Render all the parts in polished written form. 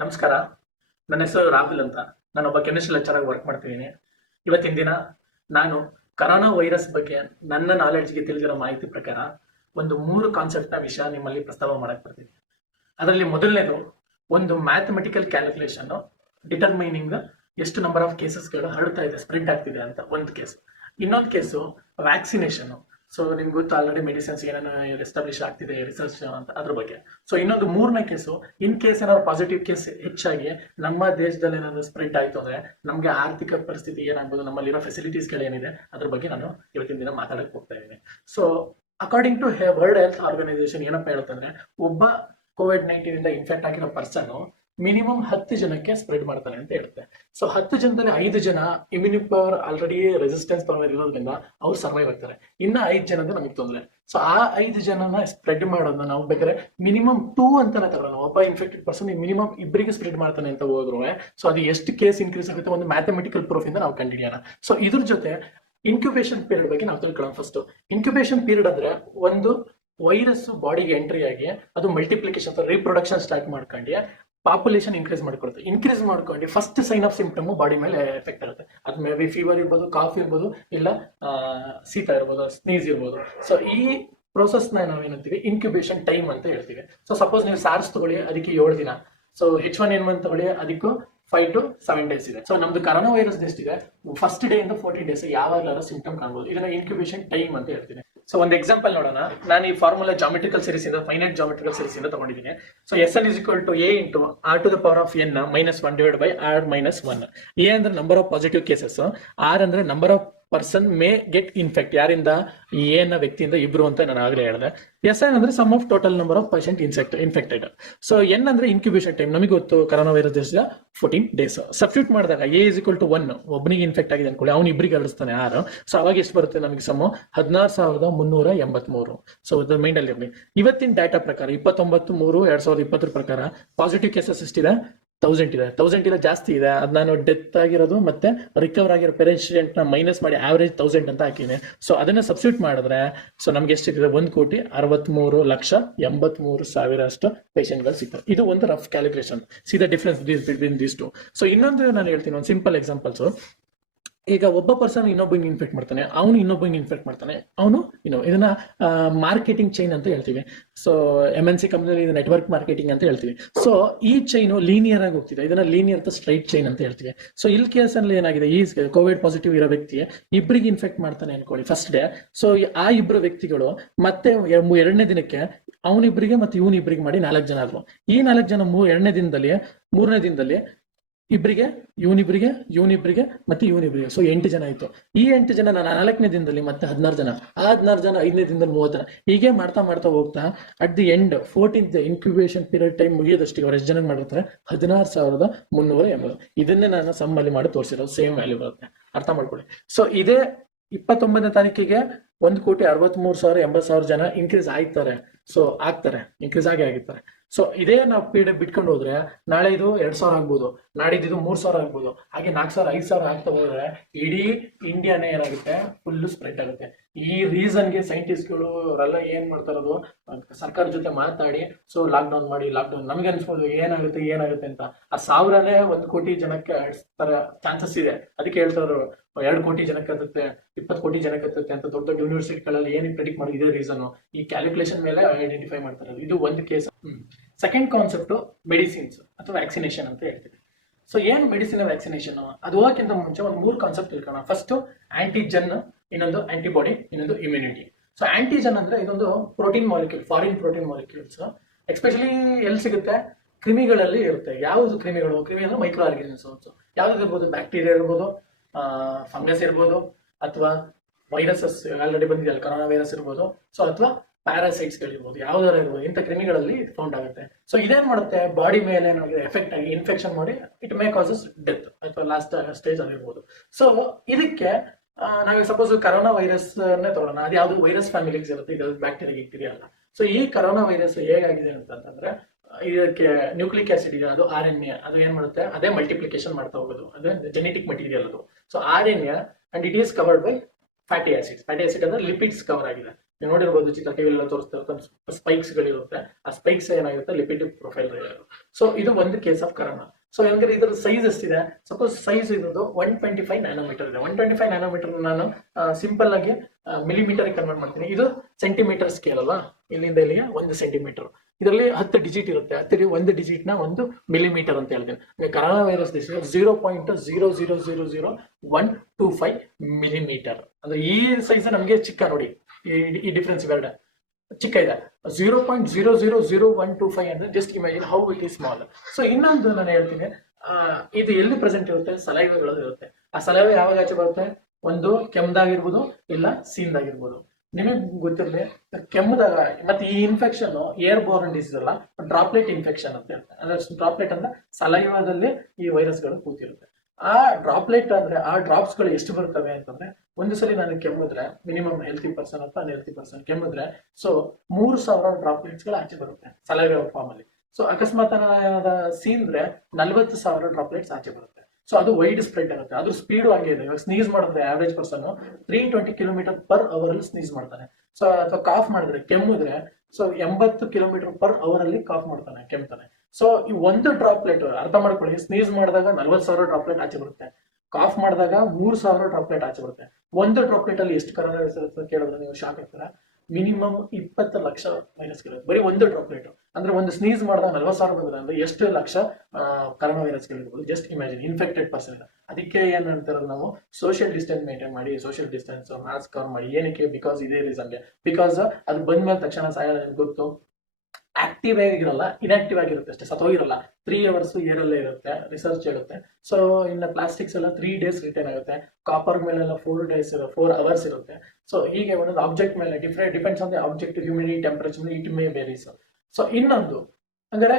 ನಮಸ್ಕಾರ. ನನ್ನ ಹೆಸರು ರಾಹುಲ್ ಅಂತ. ನಾನೊಬ್ಬ ಕೆಮಿಸ್ಟ್ರಿ ಲೆಕ್ಚರ್ ಆಗಿ ವರ್ಕ್ ಮಾಡ್ತಿದ್ದೀನಿ. ಇವತ್ತಿನ ದಿನ ನಾನು ಕರೋನಾ ವೈರಸ್ ಬಗ್ಗೆ ನನ್ನ ನಾಲೆಡ್ಜ್ಗೆ ತಿಳಿದಿರೋ ಮಾಹಿತಿ ಪ್ರಕಾರ ಒಂದು 3 ಕಾನ್ಸೆಪ್ಟ್ನ ವಿಷಯ ನಿಮ್ಮಲ್ಲಿ ಪ್ರಸ್ತಾವ ಮಾಡಕ್ ಬರ್ತೀನಿ. ಅದರಲ್ಲಿ ಮೊದಲನೇದು ಒಂದು ಮ್ಯಾಥಮೆಟಿಕಲ್ ಕ್ಯಾಲ್ಕುಲೇಷನ್ ಡಿಟರ್ಮೈನಿಂಗ್ ಎಷ್ಟು ನಂಬರ್ ಆಫ್ ಕೇಸಸ್ಗಳು ಹರಡ್ತಾ ಇದೆ, ಸ್ಪ್ರೆಡ್ ಆಗ್ತಿದೆ ಅಂತ ಒಂದು ಕೇಸ್. ಇನ್ನೊಂದು ಕೇಸು ವ್ಯಾಕ್ಸಿನೇಷನ್. ಸೊ ನಿಮ್ಗೆ ಗೊತ್ತು ಆಲ್ರೆಡಿ ಮೆಡಿಸಿನ್ಸ್ ಏನೇನು ಎಸ್ಟಾಬ್ಲಿಷ್ ಆಗ್ತಿದೆ ರಿಸರ್ಚ್ ಅಂತ ಅದ್ರ ಬಗ್ಗೆ. ಸೊ ಇನ್ನೊಂದು 3ನೇ ಕೇಸು, ಇನ್ ಕೇಸ್ ಏನಾದ್ರು ಪಾಸಿಟಿವ್ ಕೇಸ್ ಹೆಚ್ಚಾಗಿ ನಮ್ಮ ದೇಶದಲ್ಲಿ ಏನಾದ್ರು ಸ್ಪ್ರೆಡ್ ಆಯ್ತು ಅಂದ್ರೆ ನಮಗೆ ಆರ್ಥಿಕ ಪರಿಸ್ಥಿತಿ ಏನಾಗ್ಬೋದು, ನಮ್ಮಲ್ಲಿರೋ ಫೆಸಿಲಿಟೀಸ್ಗಳು ಏನಿದೆ ಅದ್ರ ಬಗ್ಗೆ ನಾನು ಇವತ್ತಿನ ದಿನ ಮಾತಾಡಕ್ಕೆ ಹೋಗ್ತಾ ಇದ್ದೀನಿ. So according to world health organisation ಏನಪ್ಪ ಹೇಳುತ್ತಂದ್ರೆ, ಒಬ್ಬ ಕೋವಿಡ್-19 ಇಂದ ಇನ್ಫೆಕ್ಟ್ ಆಗಿರೋ ಪರ್ಸನ್ ಮಿನಿಮಮ್ 10 ಜನಕ್ಕೆ ಸ್ಪ್ರೆಡ್ ಮಾಡ್ತಾನೆ ಅಂತ ಹೇಳುತ್ತೆ. ಸೊ 10 ಜನದಲ್ಲಿ 5 ಜನ immunity power already resistance power ಇರೋದ್ರಿಂದ ಅವ್ರು ಸರ್ವೈವ್ ಆಗ್ತಾರೆ. ಇನ್ನ 5 ಜನದ ನಮಗೆ ತೊಂದರೆ. ಸೊ ಆ 5 ಜನನ ಸ್ಪ್ರೆಡ್ ಮಾಡೋದನ್ನ ನಾವು ಬೇಕಾದ್ರೆ ಮಿನಿಮಮ್ 2 ಅಂತಾನೆ ತಗೊಳ್ಳೋಣ. ಒಬ್ಬ ಇನ್ಫೆಕ್ಟೆಡ್ ಪರ್ಸನ್ ಮಿನಿಮಮ್ ಇಬ್ಬರಿಗೆ ಸ್ಪ್ರೆಡ್ ಮಾಡ್ತಾನೆ ಅಂತ ಹೋದ್ರು ಸೊ ಅದು ಎಷ್ಟು ಕೇಸ್ ಇನ್ಕ್ರೀಸ್ ಆಗುತ್ತೆ ಒಂದು ಮ್ಯಾಥಮೆಟಿಕಲ್ ಪ್ರೂಫ್ ಇಂದ ನಾವು ಕಂಡುಹಿಡಿಯೋಣ. ಸೊ ಇದ್ರ ಜೊತೆ ಇನ್ಕ್ಯುಬೇಷನ್ ಪೀರಿಯಡ್ ಬಗ್ಗೆ ನಾವು ತಿಳ್ಕೊಳ್ಳೋಣ. ಫಸ್ಟ್ ಇನ್ಕ್ಯುಬೇಷನ್ ಪೀರಿಯಡ್ ಅಂದ್ರೆ ಒಂದು ವೈರಸ್ ಬಾಡಿಗೆ ಎಂಟ್ರಿ ಆಗಿ ಅದು ಮಲ್ಟಿಪ್ಲಿಕೇಶನ್ ರೀಪ್ರೊಡಕ್ಷನ್ ಸ್ಟಾರ್ಟ್ ಮಾಡ್ಕೊಂಡು ಪಾಪ್ಯುಲೇಷನ್ ಇನ್ಕ್ರೀಸ್ ಮಾಡ್ಕೊಂಡು first sign of symptom body ಮೇಲೆ ಎಫೆಕ್ಟ್ ಆಗುತ್ತೆ. ಅದು ಮೇ ಬಿ ಫೀವರ್ ಇರ್ಬೋದು, ಕಾಫ್ ಇರ್ಬೋದು, ಇಲ್ಲ ಶೀತ ಇರ್ಬೋದು, ಸ್ನೀಸ್ ಇರ್ಬೋದು. ಸೊ ಈ ಪ್ರೋಸೆಸ್ನ ನಾವೇನಂತೀವಿ ಇನ್ಕ್ಯುಬೇಷನ್ ಟೈಮ್ ಅಂತ ಹೇಳ್ತೀವಿ. ಸೊ ಸಪೋಸ್ ನೀವು ಸಾರ್ಸ್ ತಗೊಳ್ಳಿ, ಅದಕ್ಕೆ 7 ದಿನ. ಸೊ H1N1 ತಗೊಳ್ಳಿ, ಅದಕ್ಕೂ 5 to 7 ಡೇಸ್ ಇದೆ. ಸೊ ನಮ್ದು ಕರೋನಾ ವೈರಸ್ ಎಷ್ಟಿದೆ, ಫಸ್ಟ್ ಡೇ ಇಂದ 14 ಡೇಸ್ ಯಾವಾಗಲಾದ್ರೂ ಸಿಂಪ್ಟಮ್ ಕಾಣ್ಬೋದು. ಇದನ್ನ ಇನ್ಕ್ಯುಬೇಷನ್ ಟೈಮ್ ಅಂತ ಹೇಳ್ತೀನಿ. ಸೊ ಒಂದು ಎಕ್ಸಾಂಪಲ್ ನೋಡೋಣ. ನಾನು ಈ ಫಾರ್ಮುಲಾ ಜಾಮೆಟ್ರಿಕಲ್ ಸೀರೀಸ್ ಇಂದ ಫೈನೈಟ್ ಜಾಮೆಟ್ರಿಕಲ್ ಸೀರೀಸ್ ಇಂದ ತಗೊಂಡಿದ್ದೀನಿ. So Sn is equal to a into r to the power of n minus 1 divided by r minus 1. a ಅಂದ್ರೆ number of positive cases, r ಅಂದ್ರೆ number of person may get infect. ಯಾರಿಂದ? ಈ ಎನ್ನ ವ್ಯಕ್ತಿಯಿಂದ ಇಬ್ರು ಅಂತ ನಾನು ಆಗಲೇ ಹೇಳಿದೆ. Sn ಅಂದ್ರೆ sum of total number of patient infected. So n ಅಂದ್ರೆ ಇನ್ಕ್ಯುಬೇಷನ್ ಟೈಮ್. ನಮಗೆ ಗೊತ್ತು ಕರೋನಾ ವೈರಸ್ 14 ಡೇಸ್. ಸಬ್ಸ್ಟಿಟ್ಯೂಟ್ ಮಾಡಿದಾಗ a is equal to 1, ಒಬ್ಬನಿಗೆ ಇನ್ಫೆಕ್ಟ್ ಆಗಿದೆ ಅನ್ಕೊಳ್ಳಿ, ಅವ್ನು ಇಬ್ಬರಿಗೆ ಹರಡಿಸ್ತಾನೆ 6. ಸೊ ಅವಾಗ ಎಷ್ಟು ಬರುತ್ತೆ ನಮಗೆ ಸಮ್? 16,383. ಸೊ ಅದ್ರ ಮೈಂಡ್ ಅಲ್ಲಿ ಇರಲಿ. ಇವತ್ತಿನ ಡಾಟಾ ಪ್ರಕಾರ 29/3/2020 ಪ್ರಕಾರ ಪಾಸಿಟಿವ್ ಕೇಸಸ್ ಎಷ್ಟಿದೆ? 1000 ಇದೆ. 1000 ಇಲ್ಲ, ಜಾಸ್ತಿ ಇದೆ. ಅದು ನಾನು ಡೆತ್ ಆಗಿರೋದು ಮತ್ತೆ ರಿಕವರ್ ಆಗಿರೋ ಪೇಷಂಟ್ ನ ಮೈನಸ್ ಮಾಡಿ ಆವರೇಜ್ 1000 ಅಂತ ಹಾಕಿದ್ದೀನಿ. ಸೊ ಅದನ್ನ ಸಬ್ಸ್ಟಿಟ್ಯೂಟ್ ಮಾಡಿದ್ರೆ ಸೊ ನಮ್ಗೆ ಎಷ್ಟಿದೆ? 1,63,83,000 ಅಷ್ಟು ಪೇಷಂಟ್ಗಳು ಸಿಗ್ತಾರೆ. ಇದು ಒಂದು rough calculation. C the difference between these two. So ಇನ್ನೊಂದು ನಾನು ಹೇಳ್ತೀನಿ, ಒಂದು ಸಿಂಪಲ್ ಎಕ್ಸಾಂಪಲ್ಸ್. ಈಗ ಒಬ್ಬ ಪರ್ಸನ್ ಇನ್ನೊಬ್ಬಂಗೆ ಇನ್ಫೆಕ್ಟ್ ಮಾಡ್ತಾನೆ, ಅವನು ಇನ್ನೊಬ್ಬಂಗೆ ಇನ್ಫೆಕ್ಟ್ ಮಾಡ್ತಾನೆ, ಅವನು ಇದನ್ನ ಮಾರ್ಕೆಟಿಂಗ್ ಚೈನ್ ಅಂತ ಹೇಳ್ತೀವಿ. ಸೊ MNC ಕಂಪನಿಯಲ್ಲಿ ಇದು ನೆಟ್ವರ್ಕ್ ಮಾರ್ಕೆಟಿಂಗ್ ಅಂತ ಹೇಳ್ತೀವಿ. ಸೊ ಈ ಚೈನು ಲೀನಿಯರ್ ಆಗಿ ಹೋಗ್ತಿದೆ, ಇದನ್ನ ಲೀನಿಯರ್ ಸ್ಟ್ರೈಟ್ ಚೈನ್ ಅಂತ ಹೇಳ್ತೀವಿ. ಸೊ ಇಲ್ಲಿ ಕೇಸಲ್ಲಿ ಏನಾಗಿದೆ, ಈ ಕೋವಿಡ್ ಪಾಸಿಟಿವ್ ಇರೋ ವ್ಯಕ್ತಿ ಇಬ್ಬರಿಗೆ ಇನ್ಫೆಕ್ಟ್ ಮಾಡ್ತಾನೆ ಅನ್ಕೊಳ್ಳಿ ಫಸ್ಟ್ ಡೇ. ಸೊ ಆ ಇಬ್ಬರು ವ್ಯಕ್ತಿಗಳು ಮತ್ತೆ 2ನೇ ದಿನಕ್ಕೆ ಅವನಿಬ್ಬರಿಗೆ ಮತ್ತೆ ಇವನಿಬ್ಬರಿಗೆ ಮಾಡಿ 4 ಜನ ಆದ್ರು. ಈ 4 ಜನ 3ನೇ ದಿನದಲ್ಲಿ ಇಬ್ಬರಿಗೆ, ಇವನಿಬ್ಬರಿಗೆ ಮತ್ತೆ ಇವನಿಬ್ಬರಿಗೆ, ಸೊ 8 ಜನ ಆಯ್ತು. ಈ 8 ಜನ 4ನೇ ದಿನದಲ್ಲಿ ಮತ್ತೆ 16 ಜನ, ಆ 16 ಜನ 5ನೇ ದಿನದಲ್ಲಿ 30 ಜನ. ಹೀಗೆ ಮಾಡ್ತಾ ಹೋಗ್ತಾ at the end 14th incubation period time ಮುಗಿಯೋದಷ್ಟಿಗೆ ಅವ್ರು ಎಷ್ಟು ಜನ ಮಾಡಿರ್ತಾರೆ? 16,380. ಇದನ್ನೇ ನಾನು ಸಮ್ಮಲ್ಲಿ ಮಾಡಿ ತೋರಿಸಿರೋದು, ಸೇಮ್ ವ್ಯಾಲ್ಯೂ ಬರುತ್ತೆ, ಅರ್ಥ ಮಾಡ್ಕೊಳ್ಳಿ. ಸೊ ಇದೇ 29ನೇ ತಾರೀಕಿಗೆ 1,63,80,000 ಜನ ಇನ್ಕ್ರೀಸ್ ಆಗ್ತಾರೆ. ಸೊ ಇನ್ಕ್ರೀಸ್ ಆಗಿರ್ತಾರೆ. ಸೊ ಇದೇ ನಾವು ಪೀರಿಯಡ್ ಬಿಟ್ಕೊಂಡು ಹೋದ್ರೆ ನಾಳೆ ಇದು 2,000 ಆಗ್ಬೋದು, ನಾಡಿದ್ದು ಇದು 3,000 ಆಗ್ಬೋದು, ಹಾಗೆ 4,000 5,000 ಆಗ್ತಾ ಹೋದ್ರೆ ಇಡೀ ಇಂಡಿಯಾನೇ ಏನಾಗುತ್ತೆ, ಫುಲ್ ಸ್ಪ್ರೆಡ್ ಆಗುತ್ತೆ. ಈ ರೀಸನ್ಗೆ ಸೈಂಟಿಸ್ಟ್ಗಳು ಅವರೆಲ್ಲ ಏನ್ ಮಾಡ್ತಾರದು, ಸರ್ಕಾರ ಜೊತೆ ಮಾತಾಡಿ ಸೊ ಲಾಕ್ಡೌನ್ ನಮಗೆ ಅನ್ಸ್ಬೋದು ಏನಾಗುತ್ತೆ ಅಂತ. ಆ 1000ನೇ 1 ಕೋಟಿ ಜನಕ್ಕೆ ಚಾನ್ಸಸ್ ಇದೆ. ಅದಕ್ಕೆ ಹೇಳ್ತಾರು 2 ಕೋಟಿ ಜನಕ್ಕೆ ಹತ್ತುತ್ತೆ, 20 ಕೋಟಿ ಜನಕ್ಕೆ ಹತ್ತುತ್ತೆ ಅಂತ ದೊಡ್ಡ ಯೂನಿವರ್ಸಿಟಿಗಳಲ್ಲಿ ಏನಕ್ಕೆ ಪ್ರೆಡಿಕ್ಟ್ ಮಾಡಿ, ಇದೇ ರೀಸನ್. ಈ ಕ್ಯಾಲ್ಕುಲೇಷನ್ ಮೇಲೆ ಐಡೆಂಟಿಫೈ ಮಾಡ್ತಾರೆ. ಇದು ಒಂದು ಕೇಸ್. ಸೆಕೆಂಡ್ ಕಾನ್ಸೆಪ್ಟ್ ಮೆಡಿಸಿನ್ಸ್ ಅಥವಾ ವ್ಯಾಕ್ಸಿನೇಷನ್ ಅಂತ ಹೇಳ್ತೀವಿ. ಸೊ ಏನ್ ಮೆಡಿಸಿನ್ ವ್ಯಾಕ್ಸಿನೇಷನ್, ಅದು ಹೋಗಕ್ಕಿಂತ ಮುಂಚೆ ಒಂದು 3 ಕಾನ್ಸೆಪ್ಟ್ ತಿಳ್ಕೋಣ. ಫಸ್ಟ್ ಆಂಟಿಜನ್, ಇನ್ನೊಂದು ಆಂಟಿಬಾಡಿ, ಇನ್ನೊಂದು ಇಮ್ಯುನಿಟಿ. ಸೊ ಆಂಟಿಜನ್ ಅಂದ್ರೆ ಇದೊಂದು protein molecule, foreign protein molecules. Especially ಎಲ್ಲಿ ಸಿಗುತ್ತೆ? ಕ್ರಿಮಿಗಳಲ್ಲಿ ಇರುತ್ತೆ. ಯಾವುದು ಕ್ರಿಮಿಗಳು? ಕ್ರಿಮಿ ಅಂದ್ರೆ ಮೈಕ್ರೋ ಆರ್ಗನಿಸಮ್ಸ್. ಯಾವ್ದು ಇರ್ಬೋದು? ಬ್ಯಾಕ್ಟೀರಿಯಾ ಇರ್ಬೋದು, ಫಂಗಸ್ ಇರ್ಬೋದು, ಅಥವಾ ವೈರಸಸ್ ಆಲ್ರೆಡಿ ಬಂದಿದೆ ಕರೋನಾ ವೈರಸ್ ಇರ್ಬೋದು, ಸೊ ಅಥವಾ ಪ್ಯಾರಾಸೈಟ್ಸ್ ಗಳಿರ್ಬೋದು, ಯಾವ್ದಾರ ಇರ್ಬೋದು, ಇಂಥ ಕ್ರಿಮಿಗಳಲ್ಲಿ ಫೌಂಡ್ ಆಗುತ್ತೆ. ಸೊ ಇದೇನ್ ಮಾಡುತ್ತೆ, ಬಾಡಿ ಮೇಲೆ ಎಫೆಕ್ಟ್ ಆಗಿ ಇನ್ಫೆಕ್ಷನ್ ಮಾಡಿ ಇಟ್ ಮೇ ಕಾಸಸ್ ಡೆತ್ ಅಥವಾ ಲಾಸ್ಟ್ ಸ್ಟೇಜ್ ಆಗಿರ್ಬೋದು. ಸೊ ಇದಕ್ಕೆ ನಾವೀಗ ಸಪೋಸ್ ಕರೋನಾ ವೈರಸ್ ತಗೊಳ್ಳೋಣ. ಅದು ಯಾವ್ದು ವೈರಸ್ ಫ್ಯಾಮಿಲಿಗೆ ಇರುತ್ತೆ, ಇದು ಬ್ಯಾಕ್ಟೀರಿಯಾ ಇಕ್ಟೀರಿಯಲ್ಲ. ಸೊ ಈ ಕರೋನಾ ವೈರಸ್ ಹೇಗಾಗಿದೆ ಅಂತಂದ್ರೆ, ಇದಕ್ಕೆ ನ್ಯೂಕ್ಲಿಕ್ ಆಸಿಡ್ ಇದೆ, ಅದು RNA, ಅದು ಏನ್ ಮಾಡುತ್ತೆ, ಅದೇ ಮಲ್ಟಿಪ್ಲಿಕೇಶನ್ ಮಾಡ್ತಾ ಹೋಗೋದು, ಅದೇ ಜೆನೆಟಿಕ್ ಮಟೀರಿಯಲ್ ಅದು. So RNA and it is covered by fatty acid ಅಂದ್ರೆ ಲಿಪಿಡ್ಸ್ ಕವರ್ ಆಗಿದೆ. ನೀವು ನೋಡಿರ್ಬೋದು ಚಿತ್ರ ಟಿವಿಲೆಲ್ಲ ತೋರಿಸ್ತಾ ಸ್ಪೈಕ್ಸ್ಗಳಿರುತ್ತೆ. ಆ ಸ್ಪೈಕ್ಸ್ ಏನಾಗುತ್ತೆ ಲಿಪಿಡ್ ಪ್ರೊಫೈಲ್. ಸೊ ಇದು ಒಂದು ಕೇಸ್ ಆಫ್ ಕರೋನಾ. ಸೊ ಹೆಂಗಂದ್ರೆ ಇದರ ಸೈಜ್ ಎಷ್ಟಿದೆ, ಸಪೋಸ್ ಸೈಜ್ ಇರೋದು 125 ನ್ಯಾನೋಮೀಟರ್ ಇದೆ. 125 ನ್ಯಾನೋಮೀಟರ್ ನಾನು ಸಿಂಪಲ್ ಆಗಿ ಮಿಲಿಮೀಟರ್ ಕನ್ವರ್ಟ್ ಮಾಡ್ತೀನಿ. ಇದು ಸೆಂಟಿಮೀಟರ್ ಸ್ಕೇಲ್ ಅಲ್ವಾ, ಇಲ್ಲಿಂದ ಇಲ್ಲಿಗೆ 1 ಸೆಂಟಿಮೀಟರ್. ಇದರಲ್ಲಿ 10 ಡಿಜಿಟ್ ಇರುತ್ತೆ. 10 ಒಂದು ಡಿಜಿಟ್ ನ 1 ಮಿಲಿಮೀಟರ್ ಅಂತ ಹೇಳ್ತೀನಿ. Corona virus 0.0000125 millimetre. ಅಂದ್ರೆ ಈ ಸೈಜ್ ನಮಗೆ ಚಿಕ್ಕ ನೋಡಿ, ಈ ಡಿಫ್ರೆನ್ಸ್ ಇವೆರಡ ಚಿಕ್ಕ ಇದೆ. 0.0000125 ಅಂದ್ರೆ just imagine how it is small. So ಇನ್ನೊಂದು ನಾನು ಹೇಳ್ತೀನಿ, ಇದು ಎಲ್ಲಿ ಪ್ರೆಸೆಂಟ್ ಇರುತ್ತೆ, ಸಲೈವೆಗಳು ಇರುತ್ತೆ. ಆ ಸಲೈವೆ ಯಾವಾಗ ಆಚೆ ಬರುತ್ತೆ, ಒಂದು ಕೆಮ್ಮದಾಗಿರ್ಬೋದು ಇಲ್ಲ ಸೀನ್ದಾಗಿರ್ಬೋದು. ನಿಮಗೆ ಗೊತ್ತಿರಲಿ, ಕೆಮ್ಮದಾಗ ಮತ್ತೆ ಈ ಇನ್ಫೆಕ್ಷನ್ ಏರ್ ಬೋರ್ನ್ ಡಿಸೀಸ್ ಅಲ್ಲ, ಡ್ರಾಪ್ಲೆಟ್ ಇನ್ಫೆಕ್ಷನ್ ಅಂತ ಹೇಳ್ತಾರೆ. ಅಂದ್ರೆ ಡ್ರಾಪ್ಲೆಟ್ ಅಂದ್ರೆ ಸಲೈವಾದಲ್ಲಿ ಈ ವೈರಸ್ಗಳು ಕೂತಿರುತ್ತೆ. ಆ ಡ್ರಾಪ್ಲೆಟ್ ಅಂದ್ರೆ ಆ ಡ್ರಾಪ್ಸ್ ಗಳು ಎಷ್ಟು ಬರ್ತವೆ ಅಂತಂದ್ರೆ, ಒಂದು ಸಲ ನಾನು ಕೆಮ್ಮಿದ್ರೆ ಮಿನಿಮಮ್ ಹೆಲ್ತಿ ಪರ್ಸನ್ ಅಥವಾ ಅನ್ಹೆಲ್ತಿ ಪರ್ಸನ್ ಕೆಮ್ಮಿದ್ರೆ ಸೊ 3000 ಡ್ರಾಪ್ಲೆಟ್ಸ್ ಗಳು ಆಚೆ ಬರುತ್ತೆ ಸಲೈವೆ ಫಾರ್ಮ್ ಅಲ್ಲಿ. ಸೊ ಅಕಸ್ಮಾತ್ ಸೀನ್ದ್ರೆ 40,000 ಡ್ರಾಪ್ಲೆಟ್ಸ್ ಆಚೆ ಬರುತ್ತೆ. ಸೊ ಅದು ವೈಡ್ ಸ್ಪ್ರೆಡ್ ಆಗುತ್ತೆ. ಅದ್ರ ಸ್ಪೀಡ್ ಹಂಗೆ ಇದೆ. ಇವಾಗ ಸ್ನೀಸ್ ಮಾಡಿದ್ರೆ average person 320 kilometre per hour ಅಲ್ಲಿ ಸ್ನೀಸ್ ಮಾಡ್ತಾನೆ. ಸೊ ಅಥವಾ ಕಾಫ್ ಮಾಡಿದ್ರೆ ಕೆಮ್ಮಿದ್ರೆ ಸೊ 80 ಕಿಲೋಮೀಟರ್ ಪರ್ ಅವರ್ ಅಲ್ಲಿ ಕಾಫ್ ಮಾಡ್ತಾನೆ, ಕೆಮ್ತಾನೆ. ಸೊ ಈ ಒಂದು ಡ್ರಾಪ್ಲೆಟ್ ಅರ್ಥ ಮಾಡ್ಕೊಳ್ಳಿ, ಸ್ನೀಸ್ ಮಾಡಿದಾಗ 40,000 ಡ್ರಾಪ್ಲೆಟ್ ಆಚೆ ಬರುತ್ತೆ, ಕಾಫ್ ಮಾಡಿದಾಗ 3,000 ಡ್ರಾಪ್ಲೆಟ್ ಆಚೆ ಬರುತ್ತೆ. ಒಂದು ಡ್ರಾಪ್ಲೆಟ್ ಅಲ್ಲಿ ಎಷ್ಟು ಕರೋನಾ ವೈರಸ್ ಇರುತ್ತೆ ಕೇಳಿದ್ರೆ ನೀವು ಶಾಕ್ ಆಗ್ತೀರಾ. ಮಿನಿಮಮ್ 20 ಲಕ್ಷ ವೈರಸ್ ಗಳಿರುತ್ತೆ ಬರೀ ಒಂದು ಡ್ರಾಪ್ಲೆಟ್. ಅಂದ್ರೆ ಒಂದು ಸ್ನೀಸ್ ಮಾಡಿದಾಗ 40,000 ಬಂದ್ರೆ ಅಂದ್ರೆ ಎಷ್ಟು ಲಕ್ಷ ಕರೋನಾ ವೈರಸ್ ಗಳಿರ್ಬೋದು. Just imagine infected person. ಅದಕ್ಕೆ ಏನ್ ಹೇಳ್ತಾರಲ್ಲ ನಾವು, ಸೋಷಿಯಲ್ ಡಿಸ್ಟೆನ್ಸ್ ಮೇಂಟೈನ್ ಮಾಡಿ, ಸೋಷಿಯಲ್ ಡಿಸ್ಟೆನ್ಸ್ ಮಾಸ್ಕ್ ಕವರ್ ಮಾಡಿ. ಏನಕ್ಕೆ, ಬಿಕಾಸ್ ಇದೇ ರೀಸನ್ಗೆ. ಬಿಕಾಸ್ ಅದು ಬಂದ್ಮೇಲೆ ತಕ್ಷಣ ಸಾಯಲ್ಲ, ಗೊತ್ತು. ಆಕ್ಟಿವ್ ಆಗಿರಲ್ಲ, ಇನ್ಆಕ್ಟಿವ್ ಆಗಿರುತ್ತೆ ಅಷ್ಟೇ, ಸತ್ತೋಗಿರಲ್ಲ. 3 hours ಏರಲ್ಲೇ ಇರುತ್ತೆ, ರಿಸರ್ಚ್ ಹೇಳುತ್ತೆ. ಸೊ ಇನ್ನು ಪ್ಲಾಸ್ಟಿಕ್ಸ್ ಎಲ್ಲ 3 days ರಿಟರ್ನ್ ಆಗುತ್ತೆ. ಕಾಪರ್ ಮೇಲೆಲ್ಲ 4 hours ಇರುತ್ತೆ. ಸೊ ಹೀಗೆ ಒಂದೊಂದು ಆಬ್ಜೆಕ್ಟ್ ಮೇಲೆ depends on the object, humidity, temperature, it may varies. So ಇನ್ನೊಂದು ಅಂದ್ರೆ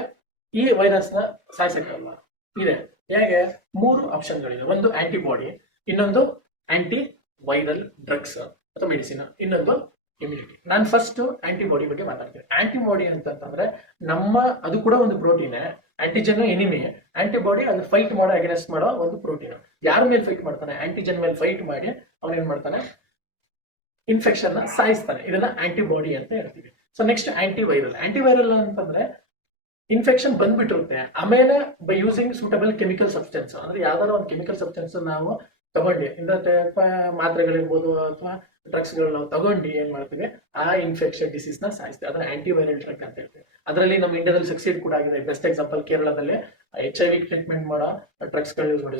ಈ ವೈರಸ್ ನ ಸಾಯಿಸಕ್ಕಲ್ಲ ಇದೆ. ಹೇಗೆ, 3 ಆಪ್ಷನ್ಗಳಿದೆ. ಒಂದು ಆಂಟಿಬಾಡಿ, ಇನ್ನೊಂದು ಆಂಟಿ ವೈರಲ್ ಡ್ರಗ್ಸ್ ಅಥವಾ ಮೆಡಿಸಿನ್, ಇನ್ನೊಂದು ಇಮ್ಯುನಿಟಿ. ನಾನು ಫಸ್ಟ್ ಆಂಟಿಬಾಡಿ ಬಗ್ಗೆ ಮಾತಾಡ್ತೀನಿ. ಆಂಟಿಬಾಡಿ ಅಂತಂದ್ರೆ ಅದು ಕೂಡ ಒಂದು ಪ್ರೋಟೀನ್. ಆಂಟಿಜನ್ ಎನಿಮಿ, ಆಂಟಿಬಾಡಿ ಅದು ಫೈಟ್ ಮಾಡೋ, ಅಗೇನೆಸ್ಟ್ ಮಾಡೋ ಒಂದು ಪ್ರೋಟೀನ್. ಯಾರ ಮೇಲೆ ಫೈಟ್ ಮಾಡ್ತಾನೆ, ಆಂಟಿಜನ್ ಮೇಲೆ ಫೈಟ್ ಮಾಡಿ ಅವನೇನ್ ಮಾಡ್ತಾನೆ, ಇನ್ಫೆಕ್ಷನ್ ನ ಸಾಯಿಸ್ತಾನೆ. ಇದನ್ನ ಆಂಟಿಬಾಡಿ ಅಂತ ಹೇಳ್ತೀವಿ. So next antiviral. ಆಂಟಿವೈರಲ್ ಅಂತಂದ್ರೆ ಇನ್ಫೆಕ್ಷನ್ ಬಂದ್ಬಿಟ್ಟಿರುತ್ತೆ, ಆಮೇಲೆ by using suitable chemical substance, ಅಂದ್ರೆ ಯಾವ್ದಾದ್ರು ಒಂದು ಕೆಮಿಕಲ್ ಸಬ್ಸ್ಟೆನ್ಸ್ ನಾವು ತಗೊಂಡು, ಮಾತ್ರೆಗಳಿರ್ಬೋದು ಅಥವಾ ಡ್ರಗ್ಸ್ ಗಳು ನಾವು ತಗೊಂಡು ಏನ್ ಮಾಡ್ತೀವಿ, ಆ ಇನ್ಫೆಕ್ಷನ್ ಡಿಸೀಸ್ ನ ಸಾಯಿಸ್ತೀವಿ. ಅದನ್ನ ಆಂಟಿವೈರಲ್ ಡ್ರಗ್ ಅಂತ ಹೇಳ್ತೀವಿ. ಅದರಲ್ಲಿ ನಮ್ಮ ಇಂಡಿಯಾದಲ್ಲಿ ಸಕ್ಸೀಡ್ ಕೂಡ ಆಗಿದೆ. ಬೆಸ್ಟ್ ಎಕ್ಸಾಂಪಲ್ ಕೇರಳದಲ್ಲಿ HIV ಟ್ರೀಟ್ಮೆಂಟ್ ಮಾಡೋ ಡ್ರಗ್ಸ್ ಗಳು ಯೂಸ್ ಮಾಡಿ,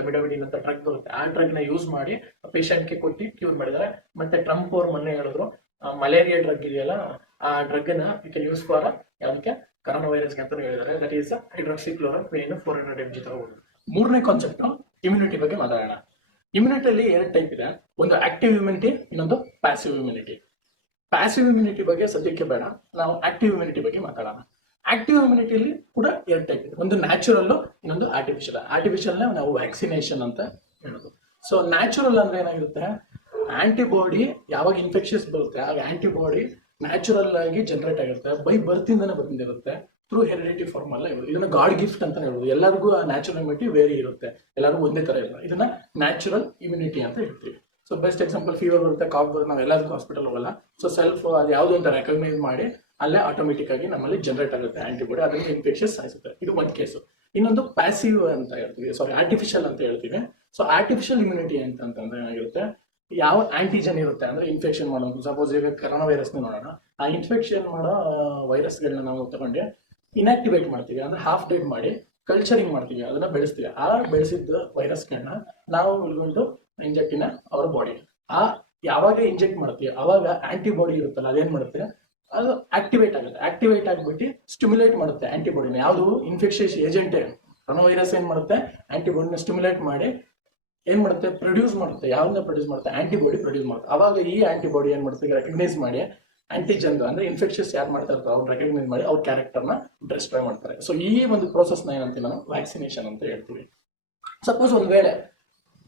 ಲೆಮಿಡೋವಿಡಿನ್ ಅಂತ ಡ್ರಗ್ ಬರುತ್ತೆ. ಆ ಡ್ರಗ್ ನ ಯೂಸ್ ಮಾಡಿ ಪೇಷಂಟ್ ಗೆ ಕೊಟ್ಟು ಕ್ಯೂರ್ ಮಾಡಿದ್ದಾರೆ. ಮತ್ತೆ ಟ್ರಂಪ್ ಅವ್ರು ಮೊನ್ನೆ ಹೇಳಿದ್ರು, ಮಲೇರಿಯಾ ಡ್ರಗ್ ಇದೆಯಲ್ಲ, ಆ ಡ್ರಗ್ ನ ಯು ಕ್ಯಾನ್ ಯೂಸ್ ಫಾರ್ ಯಾವ್ದಕ್ಕೆ, ಕರೋನಾ ವೈರಸ್ ಅಂತ ಹೇಳಿದ್ದಾರೆ. ದಟ್ ಈಸ್ ಹೈಡ್ರಾಕ್ಸಿಕ್ಲೋರೋಕ್ವಿನ್ 400 mg ತಗೋಬಹುದು. ಮೂರನೇ ಕಾನ್ಸೆಪ್ಟ್ ಇಮ್ಯುನಿಟಿ ಬಗ್ಗೆ ಮಾತಾಡೋಣ. ಇಮ್ಯುನಿಟಿಯಲ್ಲಿ 2 ಟೈಪ್ ಇದೆ. ಒಂದು ಆಕ್ಟಿವ್ ಇಮ್ಯುನಿಟಿ, ಇನ್ನೊಂದು ಪ್ಯಾಸಿವ್ ಇಮ್ಯುನಿಟಿ. ಪ್ಯಾಸಿವ್ ಇಮ್ಯುನಿಟಿ ಬಗ್ಗೆ ಸದ್ಯಕ್ಕೆ ಬೇಡ, ನಾವು ಆಕ್ಟಿವ್ ಇಮ್ಯುನಿಟಿ ಬಗ್ಗೆ ಮಾತಾಡೋಣ. ಆಕ್ಟಿವ್ ಇಮ್ಯುನಿಟಿಯಲ್ಲಿ ಕೂಡ 2 ಟೈಪ್ ಇದೆ. ಒಂದು ನ್ಯಾಚುರಲ್, ಇನ್ನೊಂದು ಆರ್ಟಿಫಿಷಿಯಲ್. ಆರ್ಟಿಫಿಷಿಯಲ್ ನಾವು ವ್ಯಾಕ್ಸಿನೇಷನ್ ಅಂತ ಹೇಳೋದು. ಸೊ ನ್ಯಾಚುರಲ್ ಅಂದ್ರೆ ಏನಾಗಿರುತ್ತೆ, ಆಂಟಿಬಾಡಿ ಯಾವಾಗ ಇನ್ಫೆಕ್ಷನ್ಸ್ ಬರುತ್ತೆ ಆಗ ಆಂಟಿಬಾಡಿ ನ್ಯಾಚುರಲ್ ಆಗಿ ಜನರೇಟ್ ಆಗಿರುತ್ತೆ, ಬೈ ಬರ್ತಿಂದನೇ ಬಂದಿರುತ್ತೆ, ಥ್ರೂ ಹೆರಿಡಿಟಿ ಫಾರ್ಮ್ ಅಲ್ಲ ಇರೋದು. ಇದನ್ನ ಗಾಡ್ ಗಿಫ್ಟ್ ಅಂತ ಹೇಳೋದು. ಎಲ್ಲರಿಗೂ ನ್ಯಾಚುರಲ್ ಇಮ್ಯುನಿಟಿ ವೇರಿ ಇರುತ್ತೆ, ಎಲ್ಲರಿಗೂ ಒಂದೇ ತರ ಇಲ್ಲ. ಇದನ್ನ ನ್ಯಾಚುರಲ್ ಇಮ್ಯುನಿಟಿ ಅಂತ ಹೇಳ್ತೀವಿ. ಸೊ ಬೆಸ್ಟ್ ಎಕ್ಸಾಂಪಲ್, ಫೀವರ್ ಬರುತ್ತೆ, ಕಾಫ್ ಬರುತ್ತೆ, ನಾವು ಎಲ್ಲದಕ್ಕೂ ಹಾಸ್ಪಿಟಲ್ ಹೋಗಲ್ಲ. ಸೊ ಸೆಲ್ಫ್ ಅದು ಯಾವ್ದು ಅಂತ ರೆಕಗ್ನೈಸ್ ಮಾಡಿ ಅಲ್ಲೇ ಆಟೋಮೆಟಿಕ್ ಆಗಿ ನಮ್ಮಲ್ಲಿ ಜನರೇಟ್ ಆಗುತ್ತೆ ಆಂಟಿಬಾಡಿ, ಅದರಿಂದ ಇನ್ಫೆಕ್ಷನ್ ಸಾಯಿಸುತ್ತೆ. ಇದು ಒಂದು ಕೇಸು. ಇನ್ನೊಂದು ಪ್ಯಾಸಿವ್ ಅಂತ ಹೇಳ್ತೀವಿ, ಆರ್ಟಿಫಿಷಿಯಲ್ ಅಂತ ಹೇಳ್ತೀವಿ. ಸೊ ಆರ್ಟಿಫಿಷಿಯಲ್ ಇಮ್ಯುನಿಟಿ ಅಂತಂದ್ರೆ ಏನಾಗಿರುತ್ತೆ, ಯಾವ ಆಂಟಿಜನ್ ಇರುತ್ತೆ ಅಂದ್ರೆ ಇನ್ಫೆಕ್ಷನ್ ಮಾಡೋದು. ಸಪೋಸ್ ಈಗ ಕರೋನಾ ವೈರಸ್ ನೋಡೋಣ, ಆ ಇನ್ಫೆಕ್ಷನ್ ಮಾಡೋ ವೈರಸ್ಗಳನ್ನ ನಾವು ತಗೊಂಡು ಇನ್ಆಕ್ಟಿವೇಟ್ ಮಾಡ್ತೀವಿ, ಅಂದ್ರೆ ಹಾಫ್ ಡೇಟ್ ಮಾಡಿ ಕಲ್ಚರಿಂಗ್ ಮಾಡ್ತೀವಿ, ಅದನ್ನ ಬೆಳೆಸ್ತೀವಿ. ಆ ಬೆಳೆಸಿದ ವೈರಸ್ಗಳನ್ನ ನಾವು ಇಲ್ಕೊಂಡು ಇಂಜೆಕ್ಟ್ ಇನ್ ಅವರ ಬಾಡಿ. ಆ ಯಾವಾಗ ಇಂಜೆಕ್ಟ್ ಮಾಡ್ತೀವಿ ಅವಾಗ ಆಂಟಿಬಾಡಿ ಇರುತ್ತಲ್ಲ, ಅದೇನ್ ಮಾಡುತ್ತೆ, ಅದು ಆಕ್ಟಿವೇಟ್ ಆಗುತ್ತೆ. ಆಕ್ಟಿವೇಟ್ ಆಗಿಬಿಟ್ಟು ಸ್ಟಿಮ್ಯುಲೇಟ್ ಮಾಡುತ್ತೆ ಆಂಟಿಬಾಡಿನ. ಯಾವುದು ಇನ್ಫೆಕ್ಷಸ್ ಏಜೆಂಟೇ ಕರೋನಾ ವೈರಸ್ ಏನ್ ಮಾಡುತ್ತೆ, ಆಂಟಿಬಾಡಿನ ಸ್ಟಿಮ್ಯುಲೇಟ್ ಮಾಡಿ ಏನ್ ಮಾಡುತ್ತೆ, ಪ್ರೊಡ್ಯೂಸ್ ಮಾಡುತ್ತೆ. ಯಾವ್ದನ್ನ ಪ್ರೊಡ್ಯೂಸ್ ಮಾಡುತ್ತೆ, ಆಂಟಿಬಾಡಿ ಪ್ರೊಡ್ಯೂಸ್ ಮಾಡುತ್ತೆ. ಅವಾಗ ಈ ಆಂಟಿಬಾಡಿ ಏನ್ ಮಾಡುತ್ತೆ, ರೆಕಗ್ನೈಸ್ ಮಾಡಿ ಆಂಟಿಜನ್ ಅಂದ್ರೆ ಇನ್ಫೆಕ್ಷನ್ಸ್ ಯಾರು ಮಾಡ್ತಾ ಇರ್ತಾರೆ ಅವ್ರು ರೆಕಗ್ನೈಸ್ ಮಾಡಿ ಅವ್ರ ಕ್ಯಾರೆಕ್ಟರ್ನ ಡಿಸ್ಟ್ರಾಯ್ ಮಾಡ್ತಾರೆ. ಸೊ ಈ ಒಂದು ಪ್ರೋಸೆಸ್ ನ ಏನಂತೀವಿ ನಾವು ವ್ಯಾಕ್ಸಿನೇಷನ್ ಅಂತ ಹೇಳ್ತೀವಿ. ಸಪೋಸ್ ಒಂದ್ ವೇಳೆ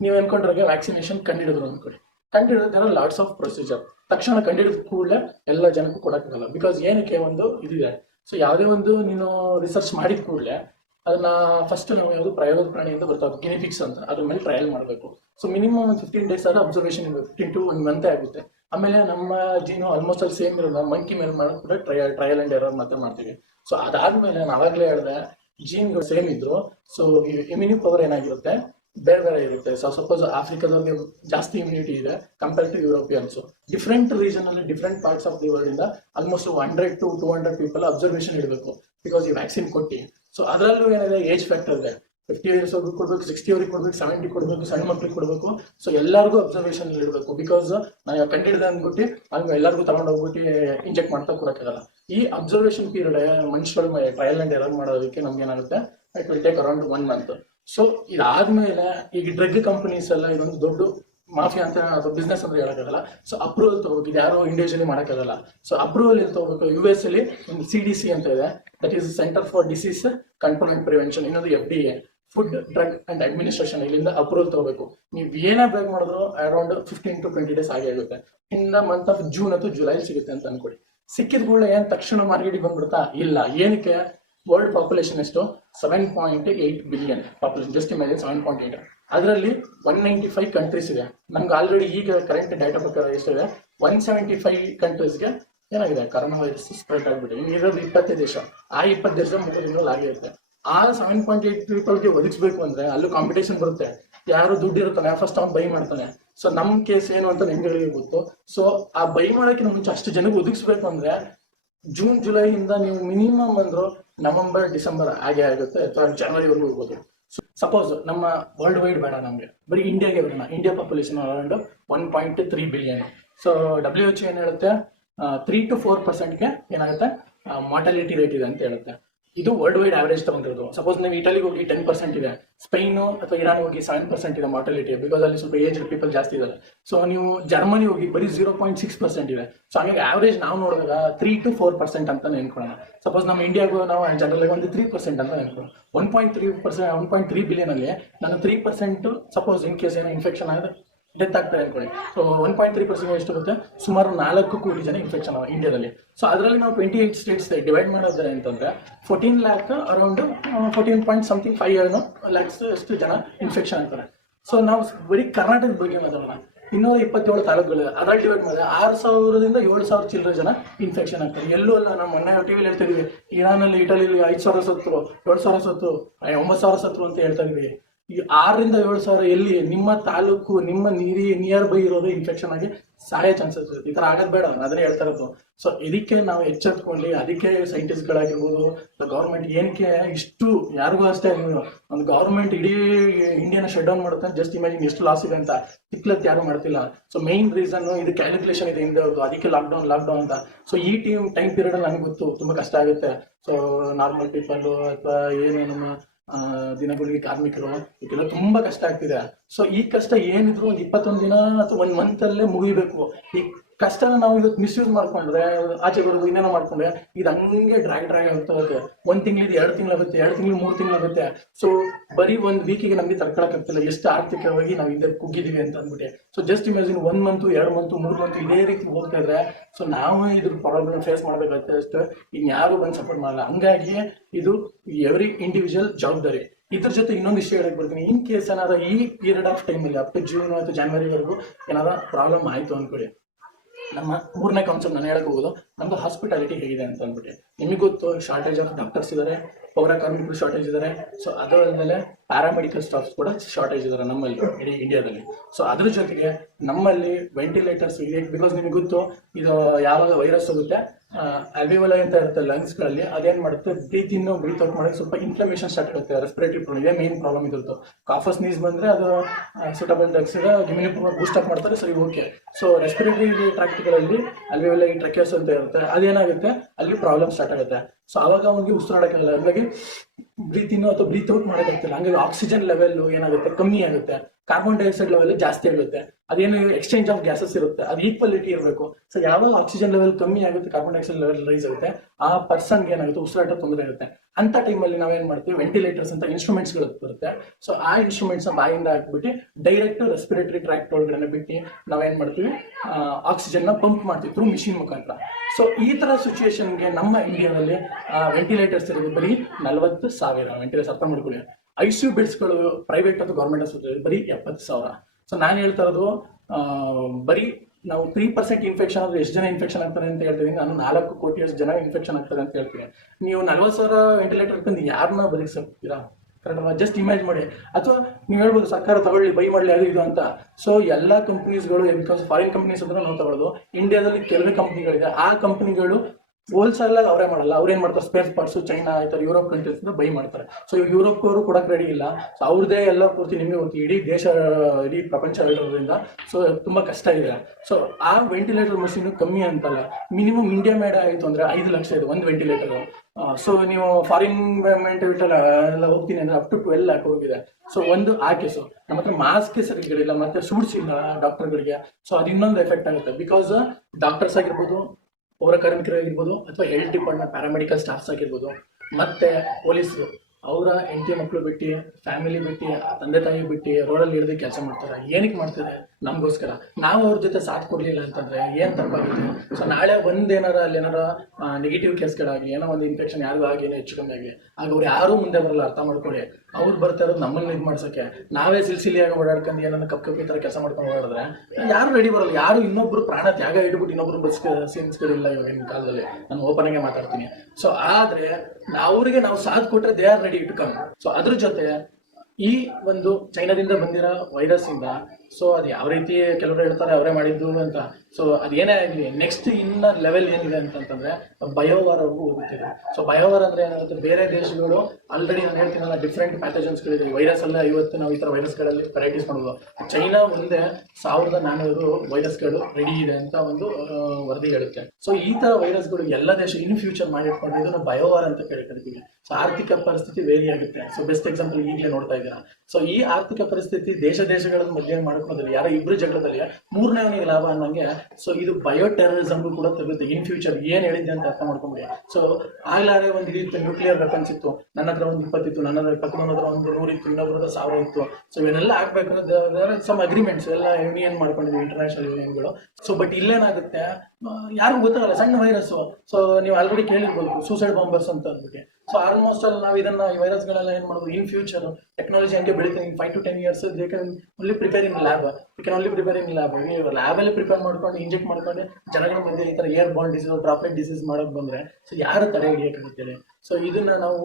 ನೀವು ಅನ್ಕೊಂಡ್ರೆ ವ್ಯಾಕ್ಸಿನೇಷನ್ ಕಂಡಿಡಿದ್ರು ಅನ್ಕೊಳ್ಳಿ, ಕಂಡಿಡಿದ್ರೆ ಲಾಟ್ಸ್ ಆಫ್ ಪ್ರೊಸೀಜರ್. ತಕ್ಷಣ ಕಂಡಿಡಿದ ಕೂಡಲೇ ಎಲ್ಲ ಜನಕ್ಕೂ ಕೊಡಕ್ಕಾಗಲ್ಲ. ಬಿಕಾಸ್ ಏನಕ್ಕೆ ಒಂದು ಇದಿದೆ. ಸೊ ಯಾವುದೇ ಒಂದು ನೀನು ರಿಸರ್ಚ್ ಮಾಡಿದ ಕೂಡಲೇ ಅದನ್ನ ಫಸ್ಟ್ ನಾವು ಯಾವುದು ಪ್ರಯೋಗದ ಪ್ರಾಣಿಯಿಂದ ಬರ್ತಾವೆ, ಗಿನಿಫಿಕ್ಸ್ ಅಂತ, ಅದ್ರ ಮೇಲೆ ಟ್ರಯಲ್ ಮಾಡಬೇಕು. ಸೊ ಮಿನಿಮಮ್ 15 days ಆದ್ರೆ ಅಬ್ಸರ್ವೇಷನ್ 15 to 1 month ಆಗುತ್ತೆ. ಆಮೇಲೆ ನಮ್ಮ ಜೀನು ಆಲ್ಮೋಸ್ಟ್ ಅಲ್ಲಿ ಸೇಮ್ ಇರೋದು, ಮಂಕಿ ಮೇಲೆ ಮಾಡೋದು ಕೂಡ ಟ್ರಯಲ್ ಅಂಡ್ ಎರರ್ ಮಾತ್ರ ಮಾಡ್ತೀವಿ. ಸೊ ಅದಾದ್ಮೇಲೆ ನಾನು ಆವಾಗಲೇ ಹೇಳಿದೆ ಜೀನ್ಗಳು ಸೇಮ್ ಇದ್ರು, ಸೊ ಇಮ್ಯುನಿ ಪವರ್ ಏನಾಗಿರುತ್ತೆ ಬೇರೆ ಬೇರೆ ಇರುತ್ತೆ. ಸೊ ಸಪೋಸ್ ಆಫ್ರಿಕಾದವ್ರಿಗೆ ಜಾಸ್ತಿ ಇಮ್ಯುನಿಟಿ ಇದೆ compare to Europeans. Different region ಅಲ್ಲಿ different parts of the world ಇಂದ ಆಲ್ಮೋಸ್ಟ್ 100 to 200 ಪೀಪಲ್ ಅಬ್ಸರ್ವೇಷನ್ ಇಡಬೇಕು ಬಿಕಾಸ್ ಈ ವ್ಯಾಕ್ಸಿನ್ ಕೊಟ್ಟು. ಸೊ ಅದರಲ್ಲೂ ಏನಿದೆ ಏಜ್ ಫ್ಯಾಕ್ಟರ್ ಇದೆ. 50 ಇಯರ್ಸ್ ಅವ್ರಿಗೆ ಕೊಡ್ಬೇಕು, 60 ಅವ್ರಿಗೆ ಕೊಡ್ಬೇಕು, 70 ಕೊಡ್ಬೇಕು, ಸಣ್ಣ ಮಕ್ಳಿಗೆ ಕೊಡಬೇಕು. ಸೊ ಎಲ್ಲರಿಗೂ ಅಬ್ಸರ್ವೇಷನ್ ಇಡಬೇಕು ಬಿಕಾಸ್ ನಾವು ಕಂಡಿಡ್ದೆ ಅಂದ್ಬಿಟ್ಟು ಹಂಗೆ ಎಲ್ಲರಿಗೂ ತಗೊಂಡು ಹೋಗ್ಬಿಟ್ಟು ಇಂಜೆಕ್ಟ್ ಮಾಡ್ತಾ ಕೊಡಕ್ಕಾಗಲ್ಲ. ಈ ಅಬ್ಸರ್ವೇಷನ್ ಪೀರಿಯಡ್ ಮನುಷ್ಯರು ಟ್ರಯಲ್ ಅಂಡ್ ಎರರ್ ಮಾಡೋದಕ್ಕೆ ನಮ್ಗೆ ಏನಾಗುತ್ತೆ, it will take around 1 month. So ಇದಾದ್ಮೇಲೆ ಈಗ ಡ್ರಗ್ ಕಂಪನೀಸ್ ಎಲ್ಲ ಇದೊಂದು ದೊಡ್ಡ ಮಾಫಿಯಾ ಅಂತ ಅಥವಾ ಬಿಸ್ನೆಸ್ ಅಂತ ಹೇಳಕ್ಕಾಗಲ್ಲ. ಸೊ ಅಪ್ರೂವಲ್ ತಗೋಬೇಕು, ಇದು ಯಾರು ಇಂಡಿವಿಜುವಲಿ ಮಾಡೋಕ್ಕಾಗಲ್ಲ. ಸೊ ಅಪ್ರೂವಲ್ ಇಲ್ಲಿ ತಗೋಬೇಕು. US ಅಲ್ಲಿ ಒಂದು CDC ಅಂತ ಇದೆ, that is centre for disease control and prevention. ಇನ್ನೊಂದು FDA food drug and administration, ಇಲ್ಲಿಂದ ಅಪ್ರೂವಲ್ ತಗೋಬೇಕು. ನೀವು ಏನೇ ಬೇಗ ಮಾಡಿದ್ರು ಅರೌಂಡ್ 15 to 20 days ಆಗೇ ಆಗುತ್ತೆ. In the month of June ಅಥವಾ ಜುಲೈ ಸಿಗುತ್ತೆ ಅಂತ ಅನ್ಕೊಡಿ. ಸಿಕ್ಕಿದ ಕೂಡ ಏನ್ ತಕ್ಷಣ ಮಾರ್ಕೆಟಿಗೆ ಬಂದ್ಬಿಡ್ತಾ ಇಲ್ಲ. ಏನಕ್ಕೆ? ವರ್ಲ್ಡ್ ಪಾಪ್ಯುಲೇಷನ್ ಎಷ್ಟು? 7.8 ಬಿಲಿಯನ್ ಪಾಪ್ಯುಲೇಷನ್. Just imagine 7.8. ಅದರಲ್ಲಿ 195 ಕಂಟ್ರೀಸ್ ಇದೆ. ನಮ್ಗೆ ಆಲ್ರೆಡಿ ಈಗ ಕರೆಂಟ್ ಡೇಟಾ ಪ್ರಕಾರ ಎಷ್ಟಿದೆ, 175 ಕಂಟ್ರೀಸ್ಗೆ ಏನಾಗಿದೆ ಕರೋನಾ ವೈರಸ್ ಸ್ಪ್ರೆಡ್ ಆಗ್ಬಿಟ್ಟು. ಇರೋದು 20 ದೇಶ. ಆ 20 ದೇಶ 3 ದಿನಗಳಲ್ಲಿ ಆಗಿರುತ್ತೆ. ಆ 7.8 ಪೀಪಲ್ಗೆ ಒದಗಿಸ್ಬೇಕು ಅಂದ್ರೆ ಅಲ್ಲೂ ಕಾಂಪಿಟೇಷನ್ ಬರುತ್ತೆ. ಯಾರು ದುಡ್ಡು ಇರುತ್ತಾನೆ ಫಸ್ಟ್ ಅವ್ನು ಬೈ ಮಾಡ್ತಾನೆ. ಸೊ ನಮ್ ಕೇಸ್ ಏನು ಅಂತ ನಿಮ್ಗಳಿಗೆ ಗೊತ್ತು. ಸೊ ಆ ಬೈ ಮಾಡೋಕೆ ಮುಂಚೆ ಅಷ್ಟು ಜನಕ್ಕೆ ಒದಗಿಸ್ಬೇಕು ಅಂದ್ರೆ ಜೂನ್ ಜುಲೈಯಿಂದ ನೀವು ಮಿನಿಮಮ್ ಅಂದ್ರು ನವೆಂಬರ್ ಡಿಸೆಂಬರ್ ಆಗೇ ಆಗುತ್ತೆ, ಅಥವಾ ಜನವರಿವರೆಗೂ ಹೋಗ್ಬೋದು. ಸಪೋಸ್ ನಮ್ಮ ವರ್ಲ್ಡ್ ವೈಡ್ ಬೇಡ, ನಮಗೆ ಬರೀ ಇಂಡಿಯಾಗೆ ಬೇಡ. India population around 1.3 billion. So WHO ಏನ್ ಹೇಳುತ್ತೆ, 3 to 4% ಏನಾಗುತ್ತೆ ಮಾರ್ಟಾಲಿಟಿ ರೇಟ್ ಇದೆ ಅಂತ ಹೇಳುತ್ತೆ. ಇದು ವರ್ಲ್ಡ್ ವೈಡ್ ಆವರೇಜ್ ತಗೊಂಡಿರೋದು. ಸಪೋಸ್ ನೀವು ಇಟಲಿಗೆ ಹೋಗಿ 10% ಇದೆ, ಸ್ಪೈನ್ ಅಥವಾ ಇರಾನ್ ಹೋಗಿ 7% ಇದೆ ಮಾರ್ಟಾಲಿಟಿ, ಬಿಕಾಸ್ ಅಲ್ಲಿ ಸ್ವಲ್ಪ ಏಜ್ ಪೀಪಲ್ ಜಾಸ್ತಿ ಇದ್ದಾರೆ. ಸೊ ನೀವು ಜರ್ಮನಿ ಹೋಗಿ ಬರೀ 0.6% ಇದೆ. ಸೊ ಹಾಗಾಗಿ ಆವರೇಜ್ ನಾವು ನೋಡಿದಾಗ 3 to 4% ಅಂತ ನೆನ್ಕೊಳ್ಳೋಣ. ಸಪೋಸ್ ನಮ್ಮ ಇಂಡಿಯಾಗೂ ನಾವು ಜನರಲ್ ಆಗಿ ಒಂದು 3% ಅಂತ ನೆನ್ಕೊಳ್ಳೋಣ. 1.3 ಬಿಲಿಯನ್ ಅಲ್ಲಿ ನಾನು 3% ಸಪೋಸ್ ಇನ್ ಕೇಸ್ ಏನೋ ಇನ್ಫೆಕ್ಷನ್ ಆದ್ರೆ ಡೆತ್ ಆಗ್ತಾರೆ ಅನ್ಕೊಳ್ಳಿ. ಸೊ 1.3% ಎಷ್ಟು ಬರುತ್ತೆ, ಸುಮಾರು 4 ಕೋಟಿ ಜನ ಇನ್ಫೆಕ್ಷನ್ ಇಂಡಿಯಾದಲ್ಲಿ. ಸೊ ಅದರಲ್ಲಿ ನಾವು 28 ಸ್ಟೇಟ್ಸ್ ಡಿವೈಡ್ ಮಾಡೋದ್ರೆ ಅಂತಂದ್ರೆ 14 lakh ಅರೌಂಡ್ 14.5 lakhs ಅಷ್ಟು ಜನ ಇನ್ಫೆಕ್ಷನ್ ಆಗ್ತಾರೆ. ಸೊ ನಾವು ಬರೀ ಕರ್ನಾಟಕದ ಬಗ್ಗೆ ಮಾತಾಡೋಣ. 227 ತಾಲೂಕುಗಳು, ಅದರಲ್ಲಿ ಡಿವೈಡ್ ಮಾಡಿದ್ರೆ 6,000ದಿಂದ 7,000 ಚಿಲ್ಲರೆ ಜನ ಇನ್ಫೆಕ್ಷನ್ ಆಗ್ತಾರೆ. ಎಲ್ಲೂ ಅಲ್ಲ. ನಾವು ಮೊನ್ನೆ ಟಿವಿಲಿ ಹೇಳ್ತಾ ಇದೀವಿ, ಇರಾನಲ್ಲಿ ಇಟಲಿಲಿ 5,000 ಸತ್ರು, 7,000 ಸತ್ರು, 9,000 ಸತ್ರು ಅಂತ ಹೇಳ್ತಾ ಇದೀವಿ. ಈ 6,000 to 7,000 ಎಲ್ಲಿ ನಿಮ್ಮ ತಾಲೂಕು ನಿಮ್ಮ ನಿಯರ್ ಬೈ ಇರೋದು ಇನ್ಫೆಕ್ಷನ್ ಆಗಿ ಸಾಯೋ ಚಾನ್ಸಸ್ ಇರುತ್ತೆ. ಈ ತರ ಆಗೋದು ಬೇಡ, ಅದನ್ನೇ ಹೇಳ್ತಾ ಇರೋದು. ಸೊ ಇದಕ್ಕೆ ನಾವು ಎಚ್ಚೆತ್ಕೊಂಡು, ಅದಕ್ಕೆ ಸೈಂಟಿಸ್ಟ್ಗಳಾಗಿರ್ಬೋದು, ಗೌರ್ಮೆಂಟ್ ಏನಕ್ಕೆ ಇಷ್ಟು, ಯಾರಿಗೂ ಅಷ್ಟೇ ಒಂದು ಗೌರ್ಮೆಂಟ್ ಇಡೀ ಇಂಡಿಯಾನ ಶಟ್ ಡೌನ್ ಮಾಡುತ್ತೆ. ಜಸ್ಟ್ ಇಮ್ಯಾಜಿನ್ ಎಷ್ಟು ಲಾಸ್ ಇದೆ ಅಂತ. ತಿಕ್ಲತ್ ಯಾರು ಮಾಡ್ತಿಲ್ಲ. ಸೊ ಮೇನ್ ರೀಸನ್ ಇದು ಕ್ಯಾಲ್ಕುಲೇಷನ್ ಇದೆ ಹಿಂದೆ, ಅದಕ್ಕೆ ಲಾಕ್ಡೌನ್ ಅಂತ. ಸೊ ಈ ಟೈಮ್ ಪೀರಿಯಡ್ ಅಲ್ಲಿ ನನಗೆ ಗೊತ್ತು ತುಂಬಾ ಕಷ್ಟ ಆಗುತ್ತೆ. ಸೊ ನಾರ್ಮಲ್ ಪೀಪಲ್ ಅಥವಾ ಏನು ನಮ್ಮ ದಿನಗಳಿಗೆ ಕಾರ್ಮಿಕರು ಇದೆಲ್ಲ ತುಂಬಾ ಕಷ್ಟ ಆಗ್ತಿದೆ. ಸೊ ಈ ಕಷ್ಟ ಏನಿದ್ರು ಒಂದು 21 ದಿನ ಅಥವಾ 1 month ಅಲ್ಲೇ ಮುಗಿಬೇಕು. ಈ ಕಷ್ಟನ ನಾವು ಇವತ್ತು ಮಿಸ್ಯೂಸ್ ಮಾಡ್ಕೊಂಡ್ರೆ, ಆಚೆವರೆಗೂ ಇನ್ನೇನೋ ಮಾಡ್ಕೊಂಡ್ರೆ ಇದು ಹಂಗೆ ಡ್ರ್ಯಾಗ್ ಆಗ್ತಾ ಹೋಗುತ್ತೆ. 1 ತಿಂಗಳಿಗೆ 2 ತಿಂಗಳಾಗುತ್ತೆ, 2 ತಿಂಗಳು 3 ತಿಂಗಳಾಗುತ್ತೆ. ಸೊ ಬರೀ 1 ವೀಕಿಗೆ ನಮಗೆ ತಡ್ಕೊಳಕ್ಕಾಗ್ತಿಲ್ಲ ಎಷ್ಟು ಆರ್ಥಿಕವಾಗಿ ನಾವು ಹಿಂದೆ ಕುಗ್ಗಿದೀವಿ ಅಂತ ಅಂದ್ಬಿಟ್ಟೆ. So just imagine 1 month, 2 month, 3 month ಇದೇ ರೀತಿ ಹೋಗ್ತಾ ಇದ್ರೆ ಸೊ ನಾವು ಇದ್ರ ಪ್ರಾಬ್ಲಮ್ ಫೇಸ್ ಮಾಡ್ಬೇಕಾಗುತ್ತೆ ಅಷ್ಟೇ. ಇನ್ಯಾರು ಬಂದು ಸಪೋರ್ಟ್ ಮಾಡಲ್ಲ. ಹಂಗಾಗಿ ಇದು ಎವ್ರಿ ಇಂಡಿವಿಜುವಲ್ ಜವಾಬ್ದಾರಿ. ಇದ್ರ ಜೊತೆ ಇನ್ನೊಂದು ವಿಷಯ ಹೇಳಕ್ ಬರ್ತೀನಿ. ಇನ್ ಕೇಸ್ ಏನಾರ ಈ ಪೀರಿಯಡ್ ಆಫ್ ಟೈಮಲ್ಲಿ ಅಪ್ ಟು ಜೂನ್ ಅಥವಾ ಜನವರಿವರೆಗೂ ಏನಾರ ಪ್ರಾಬ್ಲಮ್ ಆಯ್ತು ಅನ್ಕೊಳ್ಳಿ, ನಮ್ಮ 3ನೇ ಕಾನ್ಸೆಪ್ಟ್ ನಾನು ಹೇಳಕ್ ಹೋಗೋದು, ನಮ್ದು ಹಾಸ್ಪಿಟಾಲಿಟಿ ಹೇಗಿದೆ ಅಂತ ಅಂದ್ಬಿಟ್ಟು. ನಿಮಗೆ ಗೊತ್ತು, ಶಾರ್ಟೇಜ್ ಆಫ್ ಡಾಕ್ಟರ್ಸ್ ಇದ್ದಾರೆ, ಪೌರ ಕಾರ್ಮಿಕರು ಶಾರ್ಟೇಜ್ ಇದ್ದಾರೆ. ಸೊ ಅದರಲ್ಲದೆ ಪ್ಯಾರಾಮೆಡಿಕಲ್ ಸ್ಟಾಫ್ಸ್ ಕೂಡ ಶಾರ್ಟೇಜ್ ಇದ್ದಾರೆ ನಮ್ಮಲ್ಲಿ ಇಡೀ ಇಂಡಿಯಾದಲ್ಲಿ. ಸೊ ಅದ್ರ ಜೊತೆಗೆ ನಮ್ಮಲ್ಲಿ ವೆಂಟಿಲೇಟರ್ಸ್ ಇದೆ. ಬಿಕಾಸ್ ನಿಮಗೆ ಗೊತ್ತು, ಇದು ಯಾವಾಗ ವೈರಸ್ ಹೋಗುತ್ತೆ, ಅಲ್ವಿಯೋಲೈ ಅಂತ ಇರುತ್ತೆ ಲಂಗ್ಸ್ಗಳಲ್ಲಿ, ಅದೇನ್ ಮಾಡುತ್ತೆ, ಬ್ರೀತ್ ಔಟ್ ಮಾಡೋಕೆ ಸ್ವಲ್ಪ ಇನ್ಫ್ಲಮೇಷನ್ ಸ್ಟಾರ್ಟ್ ಆಗುತ್ತೆ. ರೆಸ್ಪಿರೇಟರಿ ಪ್ರಾಬ್ಲಮ್ ಇದೆ ಮೇನ್ ಪ್ರಾಬ್ಲಮ್ ಇದ್ರದ್ದು. ಕಾಫ್ ಸ್ನೀಸ್ ಬಂದ್ರೆ ಅದು ಸೂಟಬಲ್ ಡ್ರಗ್ಸ್ ಇಮ್ಯುನಿಟಿ ಬೂಸ್ಟ್ ಅಪ್ ಮಾಡ್ತಾರೆ, ಸರಿ ಓಕೆ. ಸೊ ರೆಸ್ಪಿರೇಟರಿ ಟ್ರಾಕ್ಟ್ಗಳಲ್ಲಿ ಅಲ್ವಿಯೋಲೈ ಟ್ರಕ್ಯರ್ಸ್ ಅಂತ ಇರುತ್ತೆ, ಅದೇನಾಗುತ್ತೆ ಅಲ್ಲಿ ಪ್ರಾಬ್ಲಮ್ ಸ್ಟಾರ್ಟ್ ಆಗುತ್ತೆ. ಸೊ ಅವಾಗ ಅವ್ನಿಗೆ ಉಸಿರಾಡಕ್ಕಾಗಲ್ಲ, ಹಾಗಾಗಿ ಬ್ರೀತ್ ಅಥವಾ ಬ್ರೀತ್ ಔಟ್ ಮಾಡೋಕ್ಕಾಗ್ತಿಲ್ಲ. ಹಂಗಾಗಿ ಆಕ್ಸಿಜನ್ ಲೆವೆಲ್ ಏನಾಗುತ್ತೆ, ಕಮ್ಮಿ ಆಗುತ್ತೆ. ಕಾರ್ಬನ್ ಡೈಆಕ್ಸೈಡ್ ಲೆವೆಲ್ ಜಾಸ್ತಿ ಆಗುತ್ತೆ. ಅದೇನು ಎಕ್ಸ್ಚೇಂಜ್ ಆಫ್ ಗ್ಯಾಸಸ್ ಇರುತ್ತೆ, ಅದು ಈಕ್ವಾಲಿಟಿ ಇರಬೇಕು. ಸೊ ಯಾವಾಗ ಆಕ್ಸಿಜನ್ ಲೆವೆಲ್ ಕಮ್ಮಿ ಆಗುತ್ತೆ, ಕಾರ್ಬನ್ ಡೈಆಕ್ಸೈಡ್ ಲೆವೆಲ್ ರೈಸ್ ಆಗುತ್ತೆ, ಆ ಪರ್ಸನ್ಗೆ ಏನಾಗುತ್ತೆ ಉಸಿರಾಟ ತೊಂದರೆ ಇರುತ್ತೆ. ಅಂತ ಟೈಮಲ್ಲಿ ನಾವೇನ್ ಮಾಡ್ತೀವಿ, ವೆಂಟಿಲೇಟರ್ಸ್ ಅಂತ ಇನ್ಸ್ಟ್ರೂಮೆಂಟ್ಸ್ಗಳು ಬರುತ್ತೆ. ಸೊ ಆ ಇನ್ಸ್ಟ್ರೂಮೆಂಟ್ಸ್ ಬಾಯಿಂದ ಹಾಕ್ಬಿಟ್ಟು ಡೈರೆಕ್ಟ್ ರೆಸ್ಪಿರೇಟರಿ ಟ್ರ್ಯಾಕ್ಟ್ ಒಳಗಡೆ ಬಿಟ್ಟು ನಾವೇನ್ ಮಾಡ್ತೀವಿ, ಆಕ್ಸಿಜನ್ ಪಂಪ್ ಮಾಡ್ತೀವಿ ಥ್ರೂ ಮಿಷಿನ್ ಮುಖಾಂತರ. ಸೊ ಈ ತರ ಸಿಚುವೇಶನ್ಗೆ ನಮ್ಮ ಇಂಡಿಯಾದಲ್ಲಿ ವೆಂಟಿಲೇಟರ್ಸ್ ಇರೋದು ಬರೀ 40,000 ವೆಂಟಿಲೇಟರ್ಸ್. ಅರ್ಥ ಮಾಡ್ಕೊಳ್ಳಿ. ICU ಬೆಡ್ಸ್ಗಳು ಪ್ರೈವೇಟ್ ಅಥವಾ ಗೌರ್ಮೆಂಟ್ ಆಸ್ಪತ್ರೆ ಬರೀ 70,000. ಸೊ ನಾನು ಹೇಳ್ತಾ ಇರೋದು ಬರೀ ನಾವು 3% ಇನ್ಫೆಕ್ಷನ್ ಆದ್ರೆ ಎಷ್ಟು ಜನ ಇನ್ಫೆಕ್ಷನ್ ಆಗ್ತಾರೆ ಅಂತ ಹೇಳ್ತೀವಿ. ನಾನು 4 ಕೋಟಿಯಷ್ಟು ಜನ ಇನ್ಫೆಕ್ಷನ್ ಆಗ್ತಾರೆ ಅಂತ ಹೇಳ್ತೀನಿ. ನೀವು 40,000 ವೆಂಟಿಲೇಟರ್ ತಂದು ಯಾರನ್ನ ಬದುಕಿಸ್ತೀರಾ? ಕರೆಕ್ಟ್, ಜಸ್ಟ್ ಇಮ್ಯಾಜ್ ಮಾಡಿ. ಅಥವಾ ನೀವು ಹೇಳ್ಬೋದು ಸರ್ಕಾರ ತಗೊಳ್ಳಿ, ಬೈ ಮಾಡಲಿ, ಅದು ಇದು ಅಂತ. ಸೊ ಎಲ್ಲ ಕಂಪ್ನೀಸ್ಗಳು, ಬಿಕಾಸ್ ಫಾರಿನ್ ಕಂಪ್ನೀಸ್ ಅಂದ್ರೆ ನಾವು ತಗೊಳ್ಳೋದು, ಇಂಡಿಯಾದಲ್ಲಿ ಕೆಲವೇ ಕಂಪ್ನಿಗಳಿದೆ. ಆ ಕಂಪ್ನಿಗಳು ಹೋಲ್ಸೇಲ್ ಆಗಿ ಅವರೇ ಮಾಡಲ್ಲ. ಅವ್ರೇನ್ ಮಾಡ್ತಾರೆ, ಸ್ಪೇರ್ ಪಾರ್ಟ್ಸ್ ಚೈನಾ ಆಯ್ತಾರೆ ಯುರೋಪ್ ಕಂಟ್ರೀಸ್ ಬೈ ಮಾಡ್ತಾರೆ. ಸೊ ಯುರೋಪ್ ಅವರು ಕೊಡಕ್ ರೆಡಿ ಇಲ್ಲ. ಸೊ ಅವ್ರದೇ ಎಲ್ಲ ಪೂರ್ತಿ ನಿಮಗೆ ಗೊತ್ತು, ಇಡೀ ದೇಶ, ಇಡೀ ಪ್ರಪಂಚ ಇರೋದ್ರಿಂದ ಸೊ ತುಂಬಾ ಕಷ್ಟ ಇದೆ. ಸೊ ಆ ವೆಂಟಿಲೇಟರ್ ಮಷೀನ್ ಕಮ್ಮಿ ಅಂತಲ್ಲ, ಮಿನಿಮಮ್ ಇಂಡಿಯಾ ಮೇಡ್ ಆಯಿತು ಅಂದ್ರೆ 5 ಲಕ್ಷ ಇದೆ ಒಂದು ವೆಂಟಿಲೇಟರ್. ಸೊ ನೀವು ಫಾರಿನ್ ವೆಂಟಿಲೇಟರ್ ಎಲ್ಲ ಹೋಗ್ತೀನಿ ಅಂದ್ರೆ ಅಪ್ ಟು 12 ಲ್ಯಾಕ್ ಹೋಗಿದೆ. ಸೊ ಒಂದು ಆ ಕೇಸು. ನಮ್ಮ ಹತ್ರ ಮಾಸ್ಕ್ ಸರಿಗಳಿಲ್ಲ, ಮತ್ತೆ ಸೂಟ್ಸ್ ಇಲ್ಲ ಡಾಕ್ಟರ್ಗಳಿಗೆ. ಸೊ ಅದು ಇನ್ನೊಂದು ಎಫೆಕ್ಟ್ ಆಗುತ್ತೆ. ಬಿಕಾಸ್ ಡಾಕ್ಟರ್ಸ್ ಆಗಿರ್ಬೋದು, ಪೌರ ಕಾರ್ಮಿಕರಾಗಿರ್ಬೋದು, ಅಥವಾ ಹೆಲ್ತ್ ಡಿಪಾರ್ಟ್ಮೆಂಟ್ ಪ್ಯಾರಾಮೆಡಿಕಲ್ ಸ್ಟಾಫ್ಸ್ ಆಗಿರ್ಬೋದು, ಮತ್ತೆ ಪೊಲೀಸರು ಅವರ ಹೆಂಡತಿ ಮಕ್ಕಳು ಬಿಟ್ಟು, ಫ್ಯಾಮಿಲಿ ಬಿಟ್ಟು, ತಂದೆ ತಾಯಿ ಬಿಟ್ಟು ರೋಡಲ್ಲಿ ಇಳಿದು ಕೆಲಸ ಮಾಡ್ತಾರೆ. ಏನಕ್ಕೆ ಮಾಡ್ತಾರೆ? ನಮಗೋಸ್ಕರ. ನಾವು ಅವ್ರ ಜೊತೆ ಸಾಥ್ ಕೊಡಲಿಲ್ಲ ಅಂತಂದ್ರೆ ಏನು ತಪ್ಪಾಗುತ್ತೆ? ಸೊ ನಾಳೆ ಒಂದೇನಾರ ಅಲ್ಲಿ ಏನಾರ ನೆಗೆಟಿವ್ ಕೇಸ್ಗಳಾಗಿ, ಏನೋ ಒಂದು ಇನ್ಫೆಕ್ಷನ್ ಯಾರಿಗೂ ಆಗಿ, ಏನೋ ಹೆಚ್ಚು ಕಮ್ಮಿ ಆಗಿ, ಆಗ ಅವ್ರು ಯಾರೂ ಮುಂದೆ ಬರಲ್ಲ. ಅರ್ಥ ಮಾಡ್ಕೊಳ್ಳಿ. ಅವ್ರು ಬರ್ತಾ ಇರೋದು ನಮ್ಮನ್ನು ಇದು ಮಾಡ್ಸೋಕ್ಕೆ. ನಾವೇ ಸಿಲ್ಸಿಲಿಯಾಗಿ ಓಡಾಡ್ಕೊಂಡು ಏನನ್ನ ಕಪ್ಪು ಈ ಥರ ಕೆಲಸ ಮಾಡ್ಕೊಂಡು ಓಡಾಡಿದ್ರೆ ಯಾರು ರೆಡಿ ಬರಲ್ಲ. ಯಾರು ಇನ್ನೊಬ್ರು ಪ್ರಾಣ ತ್ಯಾಗ ಇಟ್ಬಿಟ್ಟು ಇನ್ನೊಬ್ರು ಬಸ್ ಸೀನ್ಸ್ಗಳಿಲ್ಲ ಇವಾಗಿನ ಕಾಲದಲ್ಲಿ. ನಾನು ಓಪನ್ ಆಗಿ ಮಾತಾಡ್ತೀನಿ. ಸೊ ಆದ್ರೆ ಅವ್ರಿಗೆ ನಾವು ಸಾಥ್ ಕೊಟ್ರೆ they are ready to come. So ಅದ್ರ ಜೊತೆ ಈ ಒಂದು ಚೈನಾದಿಂದ ಬಂದಿರೋ ವೈರಸ್ ಇಂದ, ಸೊ ಅದು ಯಾವ ರೀತಿ ಕೆಲವರು ಹೇಳ್ತಾರೆ ಅವರೇ ಮಾಡಿದ್ದು ಅಂತ. ಸೊ ಅದೇನೇ ಆಗಲಿ, ನೆಕ್ಸ್ಟ್ ಇನ್ನ ಲೆವೆಲ್ ಏನಿದೆ ಅಂತಂತಂದ್ರೆ ಬಯೋವಾರ್ವರೆಗೂ ಹೋಗುತ್ತಿದೆ. ಸೊ ಬಯೋವಾರ್ ಅಂದ್ರೆ ಏನಾಗುತ್ತೆ, ಬೇರೆ ದೇಶಗಳು ಆಲ್ರೆಡಿ ನಾನು ಹೇಳ್ತೀನಲ್ಲ, ಡಿಫ್ರೆಂಟ್ ಪ್ಯಾಥೋಜನ್ಸ್ಗಳಿದೆ. ವೈರಸ್ ಅಲ್ಲ, ಇವತ್ತು ನಾವು ಈ ಥರ ವೈರಸ್ಗಳಲ್ಲಿ ವೆರೈಟೀಸ್ ಮಾಡ್ಬೋದು. ಚೈನಾ ಒಂದೇ 1400 ವೈರಸ್ಗಳು ರೆಡಿ ಇದೆ ಅಂತ ಒಂದು ವರದಿ ಹೇಳುತ್ತೆ. ಸೊ ಈ ಥರ ವೈರಸ್ಗಳು ಎಲ್ಲ ದೇಶ ಇನ್ ಫ್ಯೂಚರ್ ಮಾಡಿಟ್ಕೊಂಡು ಇದನ್ನು ಬಯೋವಾರ್ ಅಂತ ಕರಿತೀವಿ. ಸೊ ಆರ್ಥಿಕ ಪರಿಸ್ಥಿತಿ ವೇರಿ ಆಗುತ್ತೆ. ಸೊ ಬೆಸ್ಟ್ ಎಕ್ಸಾಂಪಲ್ ಈಗಲೇ ನೋಡ್ತಾ ಇದ್ದೀರಾ. ಸೊ ಈ ಆರ್ಥಿಕ ಪರಿಸ್ಥಿತಿ ದೇಶಗಳ ಮಧ್ಯೆ ಮಾಡ್ಕೊಳ್ಳೋದ್ರಲ್ಲಿ ಯಾರೋ ಇಬ್ರು ಜಗಳದಲ್ಲಿ 3ನೇವನಿಗೆ ಲಾಭ ಅನ್ನೋಂಗೆ. ಸೊ ಇದು ಬಯೋ ಟೆರರಿಸಮ್ಗೂ ಕೂಡ ತಗುತ್ತೆ ಇನ್ ಫ್ಯೂಚರ್. ಏನ್ ಹೇಳಿದ್ದೆ ಅಂತ ಅರ್ಥ ಮಾಡ್ಕೊಂಬಿಡಿ. ಸೊ ಆಗ್ಲಾರೆ ಒಂದು ಇದಿತ್ತು, ನ್ಯೂಕ್ಲಿಯರ್ ವೆಪನ್ಸ್ ಇತ್ತು. ನನ್ನ ಹತ್ರ ಒಂದು 20 ಇತ್ತು, ನನ್ನ ಹತ್ರ ಪಕ್ಕದ ಹತ್ರ ಒಂದು 100 ಇತ್ತು, ಇನ್ನೊಬ್ರದ 1000 ಇತ್ತು. ಸೊ ಇವನ್ನೆಲ್ಲ ಆಗ್ಬೇಕಂದ್ರೆ ಸಮ್ ಅಗ್ರಿಮೆಂಟ್ಸ್ ಎಲ್ಲ ಯೂನಿಯನ್ ಮಾಡ್ಕೊಂಡಿದ್ವಿ, ಇಂಟರ್ನ್ಯಾಷನಲ್ ಯೂನಿಯನ್ಗಳು. ಸೊ ಬಟ್ ಇಲ್ಲೇನಾಗುತ್ತೆ, ಯಾರು ಗೊತ್ತಾಗಲ್ಲ, ಸಣ್ಣ ವೈರಸ್. ಸೊ ನೀವು ಆಲ್ರೆಡಿ ಕೇಳಿರ್ಬೋದು ಸೂಸೈಡ್ ಬಾಂಬರ್ಸ್ ಅಂತ ಅಂದ್ಬಿಟ್ಟು. ಸೊ ಆಲ್ಮೋಸ್ಟ್ ಅಲ್ಲಿ ನಾವು ಇದನ್ನ ಈ ವೈರಸ್ಗಳೆಲ್ಲ ಏನ್ ಮಾಡೋದು, ಇನ್ ಫ್ಯೂಚರ್ ಟೆಕ್ನಾಲಜಿ ಹಂಗೆ ಬೆಳೀತಾರೆ. In 5 to 10 years they can only prepare in lab. You can only prepare in lab. ಲ್ಯಾಬಲ್ಲಿ ಪ್ರಿಪೇರ್ ಮಾಡ್ಕೊಂಡು ಇಂಜೆಕ್ಟ್ ಮಾಡ್ಕೊಂಡು ಜನಗಳ ಮಧ್ಯೆ ಈ ತರ airborne disease, droplet disease ಮಾಡೋಕೆ ಬಂದ್ರೆ ಸೊ ಯಾರು ತಡೆ ಹಿಡಿಯಕ್ಕಾಗುತ್ತೆ? ಸೊ ಇದನ್ನ ನಾವು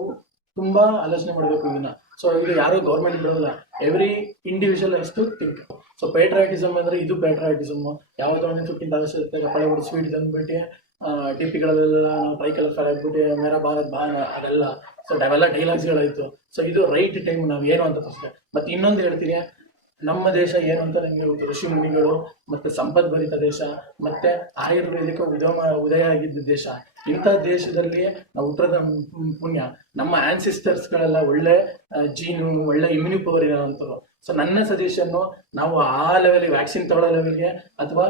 ತುಂಬಾ ಆಲೋಚನೆ ಮಾಡಬೇಕು ಇದನ್ನ. ಸೊ ಇದು ಯಾರು ಗೌರ್ಮೆಂಟ್ ಬಿಡೋಲ್ಲ, every individual has to think. So patriotism ಅಂದ್ರೆ ಇದು ಪೇಟ್ರೈಟಿಸಮ್. ಯಾವ್ದೋ ಒಂದು ತುಟ್ಟಿನ ಅವಶ್ಯಕತೆ ಕಪಳೆ ಬಿಟ್ಟು ಸ್ವೀಟ್ ತಂದ್ಬಿಟ್ಟು ಡಿಪಿಗಳೆಲ್ಲ ಟ್ರೈ ಕಲರ್ ಆಗ್ಬಿಟ್ಟು ಮೇರಾ ಭಾರತ್ ಬಾನ ಅದೆಲ್ಲ. ಸೊ ಅವೆಲ್ಲ ಡೈಲಾಗ್ಸ್ಗಳಾಯ್ತು. ಸೊ ಇದು ರೈಟ್ ಟೈಮ್ ನಾವು ಏನು ಅಂತ ತೋರಿಸ್ತೇವೆ. ಮತ್ತೆ ಇನ್ನೊಂದು ಹೇಳ್ತೀನಿ, ನಮ್ಮ ದೇಶ ಏನು ಅಂತ ನಿಮಗೆ ಋಷಿ ಮುನಿಗಳು ಮತ್ತೆ ಸಂಪದ್ಭರಿತ ದೇಶ, ಮತ್ತೆ ಆಯುರ್ವೇದಿಕ ಉದಯ ಆಗಿದ್ದ ದೇಶ. ಇಂಥ ದೇಶದಲ್ಲಿ ನಾವು ಹುಟ್ಟದ ಪುಣ್ಯ. ನಮ್ಮ ಆನ್ಸಿಸ್ಟರ್ಸ್ಗಳೆಲ್ಲ ಒಳ್ಳೆ ಜೀನು, ಒಳ್ಳೆ ಇಮ್ಯುನಿ ಪವರ್ ಇರೋಂಥವ್ರು. ಸೊ ನನ್ನ ಸಜೆಷನ್ನು, ನಾವು ಆ ಲೆವೆಲ್ ವ್ಯಾಕ್ಸಿನ್ ತಗೊಳ್ಳೋ ಲೆವೆಲ್ಗೆ ಅಥವಾ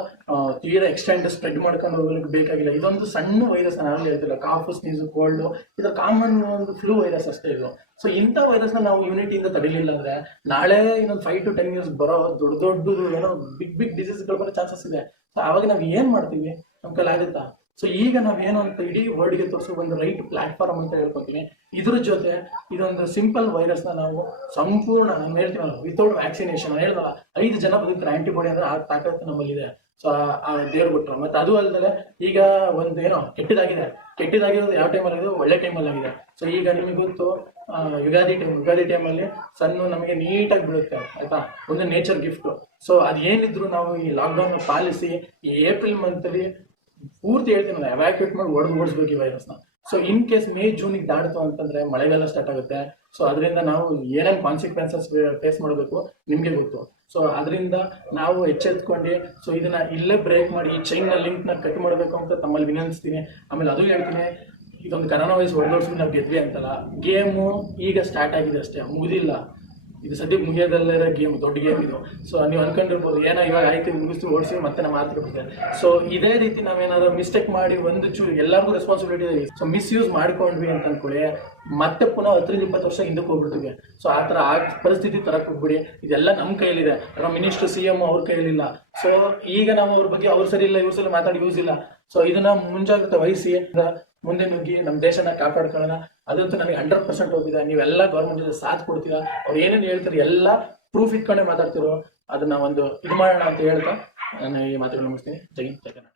ತೀರಾ ಎಕ್ಸ್ಟೆಂಡ್ ಸ್ಪ್ರೆಡ್ ಮಾಡ್ಕೊಂಡು ಹೋಗೋಕ್ಕೆ ಬೇಕಾಗಿಲ್ಲ. ಇದೊಂದು ಸಣ್ಣ ವೈರಸ್, ನಾನು ಹೇಳ್ತಿಲ್ಲ, ಕಾಫು, ಸ್ನೀಸು, ಕೋಲ್ಡು, ಇದರ ಕಾಮನ್ ಒಂದು ಫ್ಲೂ ವೈರಸ್ ಅಷ್ಟೇ ಇದು. ಸೊ ಇಂಥ ವೈರಸ್ನ ನಾವು ಯೂನಿಟಿಯಿಂದ ತಡಿಲಿಲ್ಲ ಅಂದ್ರೆ ನಾಳೆ ಇನ್ನೊಂದು 5 to 10 years ಬರೋ ದೊಡ್ಡ ಏನೋ ಬಿಗ್ ಡಿಸೀಸ್ಗಳು ಬರೋ ಚಾನ್ಸಸ್ ಇದೆ. ಸೊ ಆವಾಗ ನಾವು ಏನ್ ಮಾಡ್ತೀವಿ? ನಮ್ಮ ಕೈಲಿ ಆಗುತ್ತಾ? ಸೊ ಈಗ ನಾವು ಏನು ಅಂತ ಇಡೀ ವರ್ಲ್ಡ್ಗೆ ತೋರಿಸೋ ಒಂದು ರೈಟ್ ಪ್ಲಾಟ್ಫಾರ್ಮ್ ಅಂತ ಹೇಳ್ಕೊತೀನಿ. ಇದ್ರ ಜೊತೆ ಇದೊಂದು ಸಿಂಪಲ್ ವೈರಸ್ನ ನಾವು ಸಂಪೂರ್ಣ, ನಾನು ಹೇಳ್ತೀನಲ್ಲ, ವಿತೌಟ್ ವ್ಯಾಕ್ಸಿನೇಷನ್ ಹೇಳ್ದಲ್ಲ, 5 ಜನ ಬದುಕ್ತಾರೆ ಆಂಟಿಬಾಡಿ ಅಂದ್ರೆ ಆ ತಾಕತ್ತು ನಮ್ಮಲ್ಲಿದೆ. ಸೊ ಆ ದೇವ್ರು ಬಿಟ್ರು. ಮತ್ತೆ ಅದು ಅಲ್ಲದೆ ಈಗ ಒಂದು ಏನೋ ಕೆಟ್ಟದಾಗಿರೋದು ಯಾವ ಟೈಮಲ್ಲಿ ಆಗಿದೆ? ಒಳ್ಳೆ ಟೈಮಲ್ಲಿ ಆಗಿದೆ. ಸೊ ಈಗ ನಿಮಗೆ ಗೊತ್ತು, ಯುಗಾದಿ ಟೈಮಲ್ಲಿ ಸಣ್ಣ ನಮಗೆ ನೀಟಾಗಿ ಬೀಳುತ್ತೆ, ಆಯ್ತಾ, ಒಂದು ನೇಚರ್ ಗಿಫ್ಟ್. ಸೊ ಅದೇನಿದ್ರು ನಾವು ಈ ಲಾಕ್ಡೌನ್ ಪಾಲಿಸಿ ಈ ಏಪ್ರಿಲ್ ಮಂತಲ್ಲಿ ಪೂರ್ತಿ ಹೇಳ್ತೀನಲ್ಲ, ಎವ್ಯಾಕ್ಯೂಟ್ ಮಾಡಿ ಓಡಿಸ್ಬೇಕು ಈ ವೈರಸ್ನ. ಸೊ ಇನ್ ಕೇಸ್ ಮೇ ಜೂನಿಗೆ ದಾಡ್ತು ಅಂತಂದ್ರೆ ಮಳೆಗಾಲ ಸ್ಟಾರ್ಟ್ ಆಗುತ್ತೆ. ಸೊ ಅದರಿಂದ ನಾವು ಏನೇನು ಕಾನ್ಸಿಕ್ವೆನ್ಸಸ್ ಫೇಸ್ ಮಾಡಬೇಕು ನಿಮಗೆ ಗೊತ್ತು. ಸೊ ಅದರಿಂದ ನಾವು ಎಚ್ಚೆತ್ಕೊಂಡು ಸೊ ಇದನ್ನ ಇಲ್ಲೇ ಬ್ರೇಕ್ ಮಾಡಿ ಈ ಚೈನ್ನ ಲಿಂಕ್ನ ಕಟ್ ಮಾಡಬೇಕು ಅಂತ ತಮ್ಮಲ್ಲಿ ವಿನಂತಿಸ್ತೀನಿ. ಆಮೇಲೆ ಅದು ಹೇಳ್ತೀನಿ, ಇದೊಂದು ಕರೋನಾ ವೈರಸ್ ಹೊಡೆದೋಡ್ಸ್ಬಿಟ್ಟು ನಾವು ಗೆದ್ವಿ ಅಂತಲ್ಲ, ಗೇಮು ಈಗ ಸ್ಟಾರ್ಟ್ ಆಗಿದೆ ಅಷ್ಟೇ, ಮುಗಿದಿಲ್ಲ. ಇದು ಸದ್ಯಕ್ಕೆ ಮುಗಿಯೋದಲ್ಲೇ ಗೇಮ್, ದೊಡ್ಡ ಗೇಮ್ ಇದು. ಸೊ ನೀವು ಅನ್ಕೊಂಡಿರ್ಬೋದು ಏನೋ ಇವಾಗ ಆಯ್ತು ಮುಗಿಸ್ತು ಓಡಿಸಿ ಮತ್ತೆ ನಮ್ಮ ಮಾತುಕತೆ. ಸೊ ಇದೇ ರೀತಿ ನಾವೇನಾದ್ರು ಮಿಸ್ಟೇಕ್ ಮಾಡಿ ಒಂದು ಎಲ್ಲರಿಗೂ ರೆಸ್ಪಾನ್ಸಿಬಿಲಿಟಿ ಇದೆ. ಸೊ ಮಿಸ್ಯೂಸ್ ಮಾಡ್ಕೊಂಡ್ವಿ ಅಂತ ಅನ್ಕೊಳ್ಳಿ, ಮತ್ತೆ ಪುನಃ 10-20 ವರ್ಷ ಹಿಂದಕ್ಕೆ ಹೋಗ್ಬಿಡ್ತೀವಿ. ಸೊ ಆ ಥರ ಪರಿಸ್ಥಿತಿ ತರಕ್ಕೆ ಹೋಗ್ಬಿಡಿ. ಇದೆಲ್ಲ ನಮ್ಮ ಕೈಯಲ್ಲಿದೆ. ನಮ್ಮ ಮಿನಿಸ್ಟರ್ CM ಅವ್ರ ಕೈಯಲ್ಲಿಲ್ಲ. ಸೊ ಈಗ ನಾವು ಅವ್ರ ಬಗ್ಗೆ ಅವ್ರು ಸರಿ ಇಲ್ಲ, ಇವ್ರ ಸಲ ಮಾತಾಡಿ ಯೂಸ್ ಇಲ್ಲ. ಸೊ ಇದನ್ನ ಮುಂಜಾಗ್ರತೆ ವಹಿಸಿ ಮುಂದೆ ನುಗ್ಗಿ ನಮ್ಮ ದೇಶನ ಕಾಪಾಡ್ಕೊಳ್ಳೋಣ. ಅದಂತೂ ನನಗೆ 100% ಹೋಗಿದೆ. ನೀವೆಲ್ಲ ಗೌರ್ಮೆಂಟ್ ಜೊತೆ ಸಾಥ್ ಕೊಡ್ತೀರಾ. ಅವ್ರು ಏನೇನು ಹೇಳ್ತಾರೆ ಎಲ್ಲ ಪ್ರೂಫ್ ಇಟ್ಕೊಂಡೇ ಮಾತಾಡ್ತಿರೋ, ಅದನ್ನ ಒಂದು ಇದು ಮಾಡೋಣ ಅಂತ ಹೇಳ್ತಾ ನಾನು ಈ ಮಾತುಗಳನ್ನು ಮುಗಿಸ್ತೀನಿ. ಜೈ ಹಿಂದ್, ಜೈ ಕರ್ನಾಟಕ.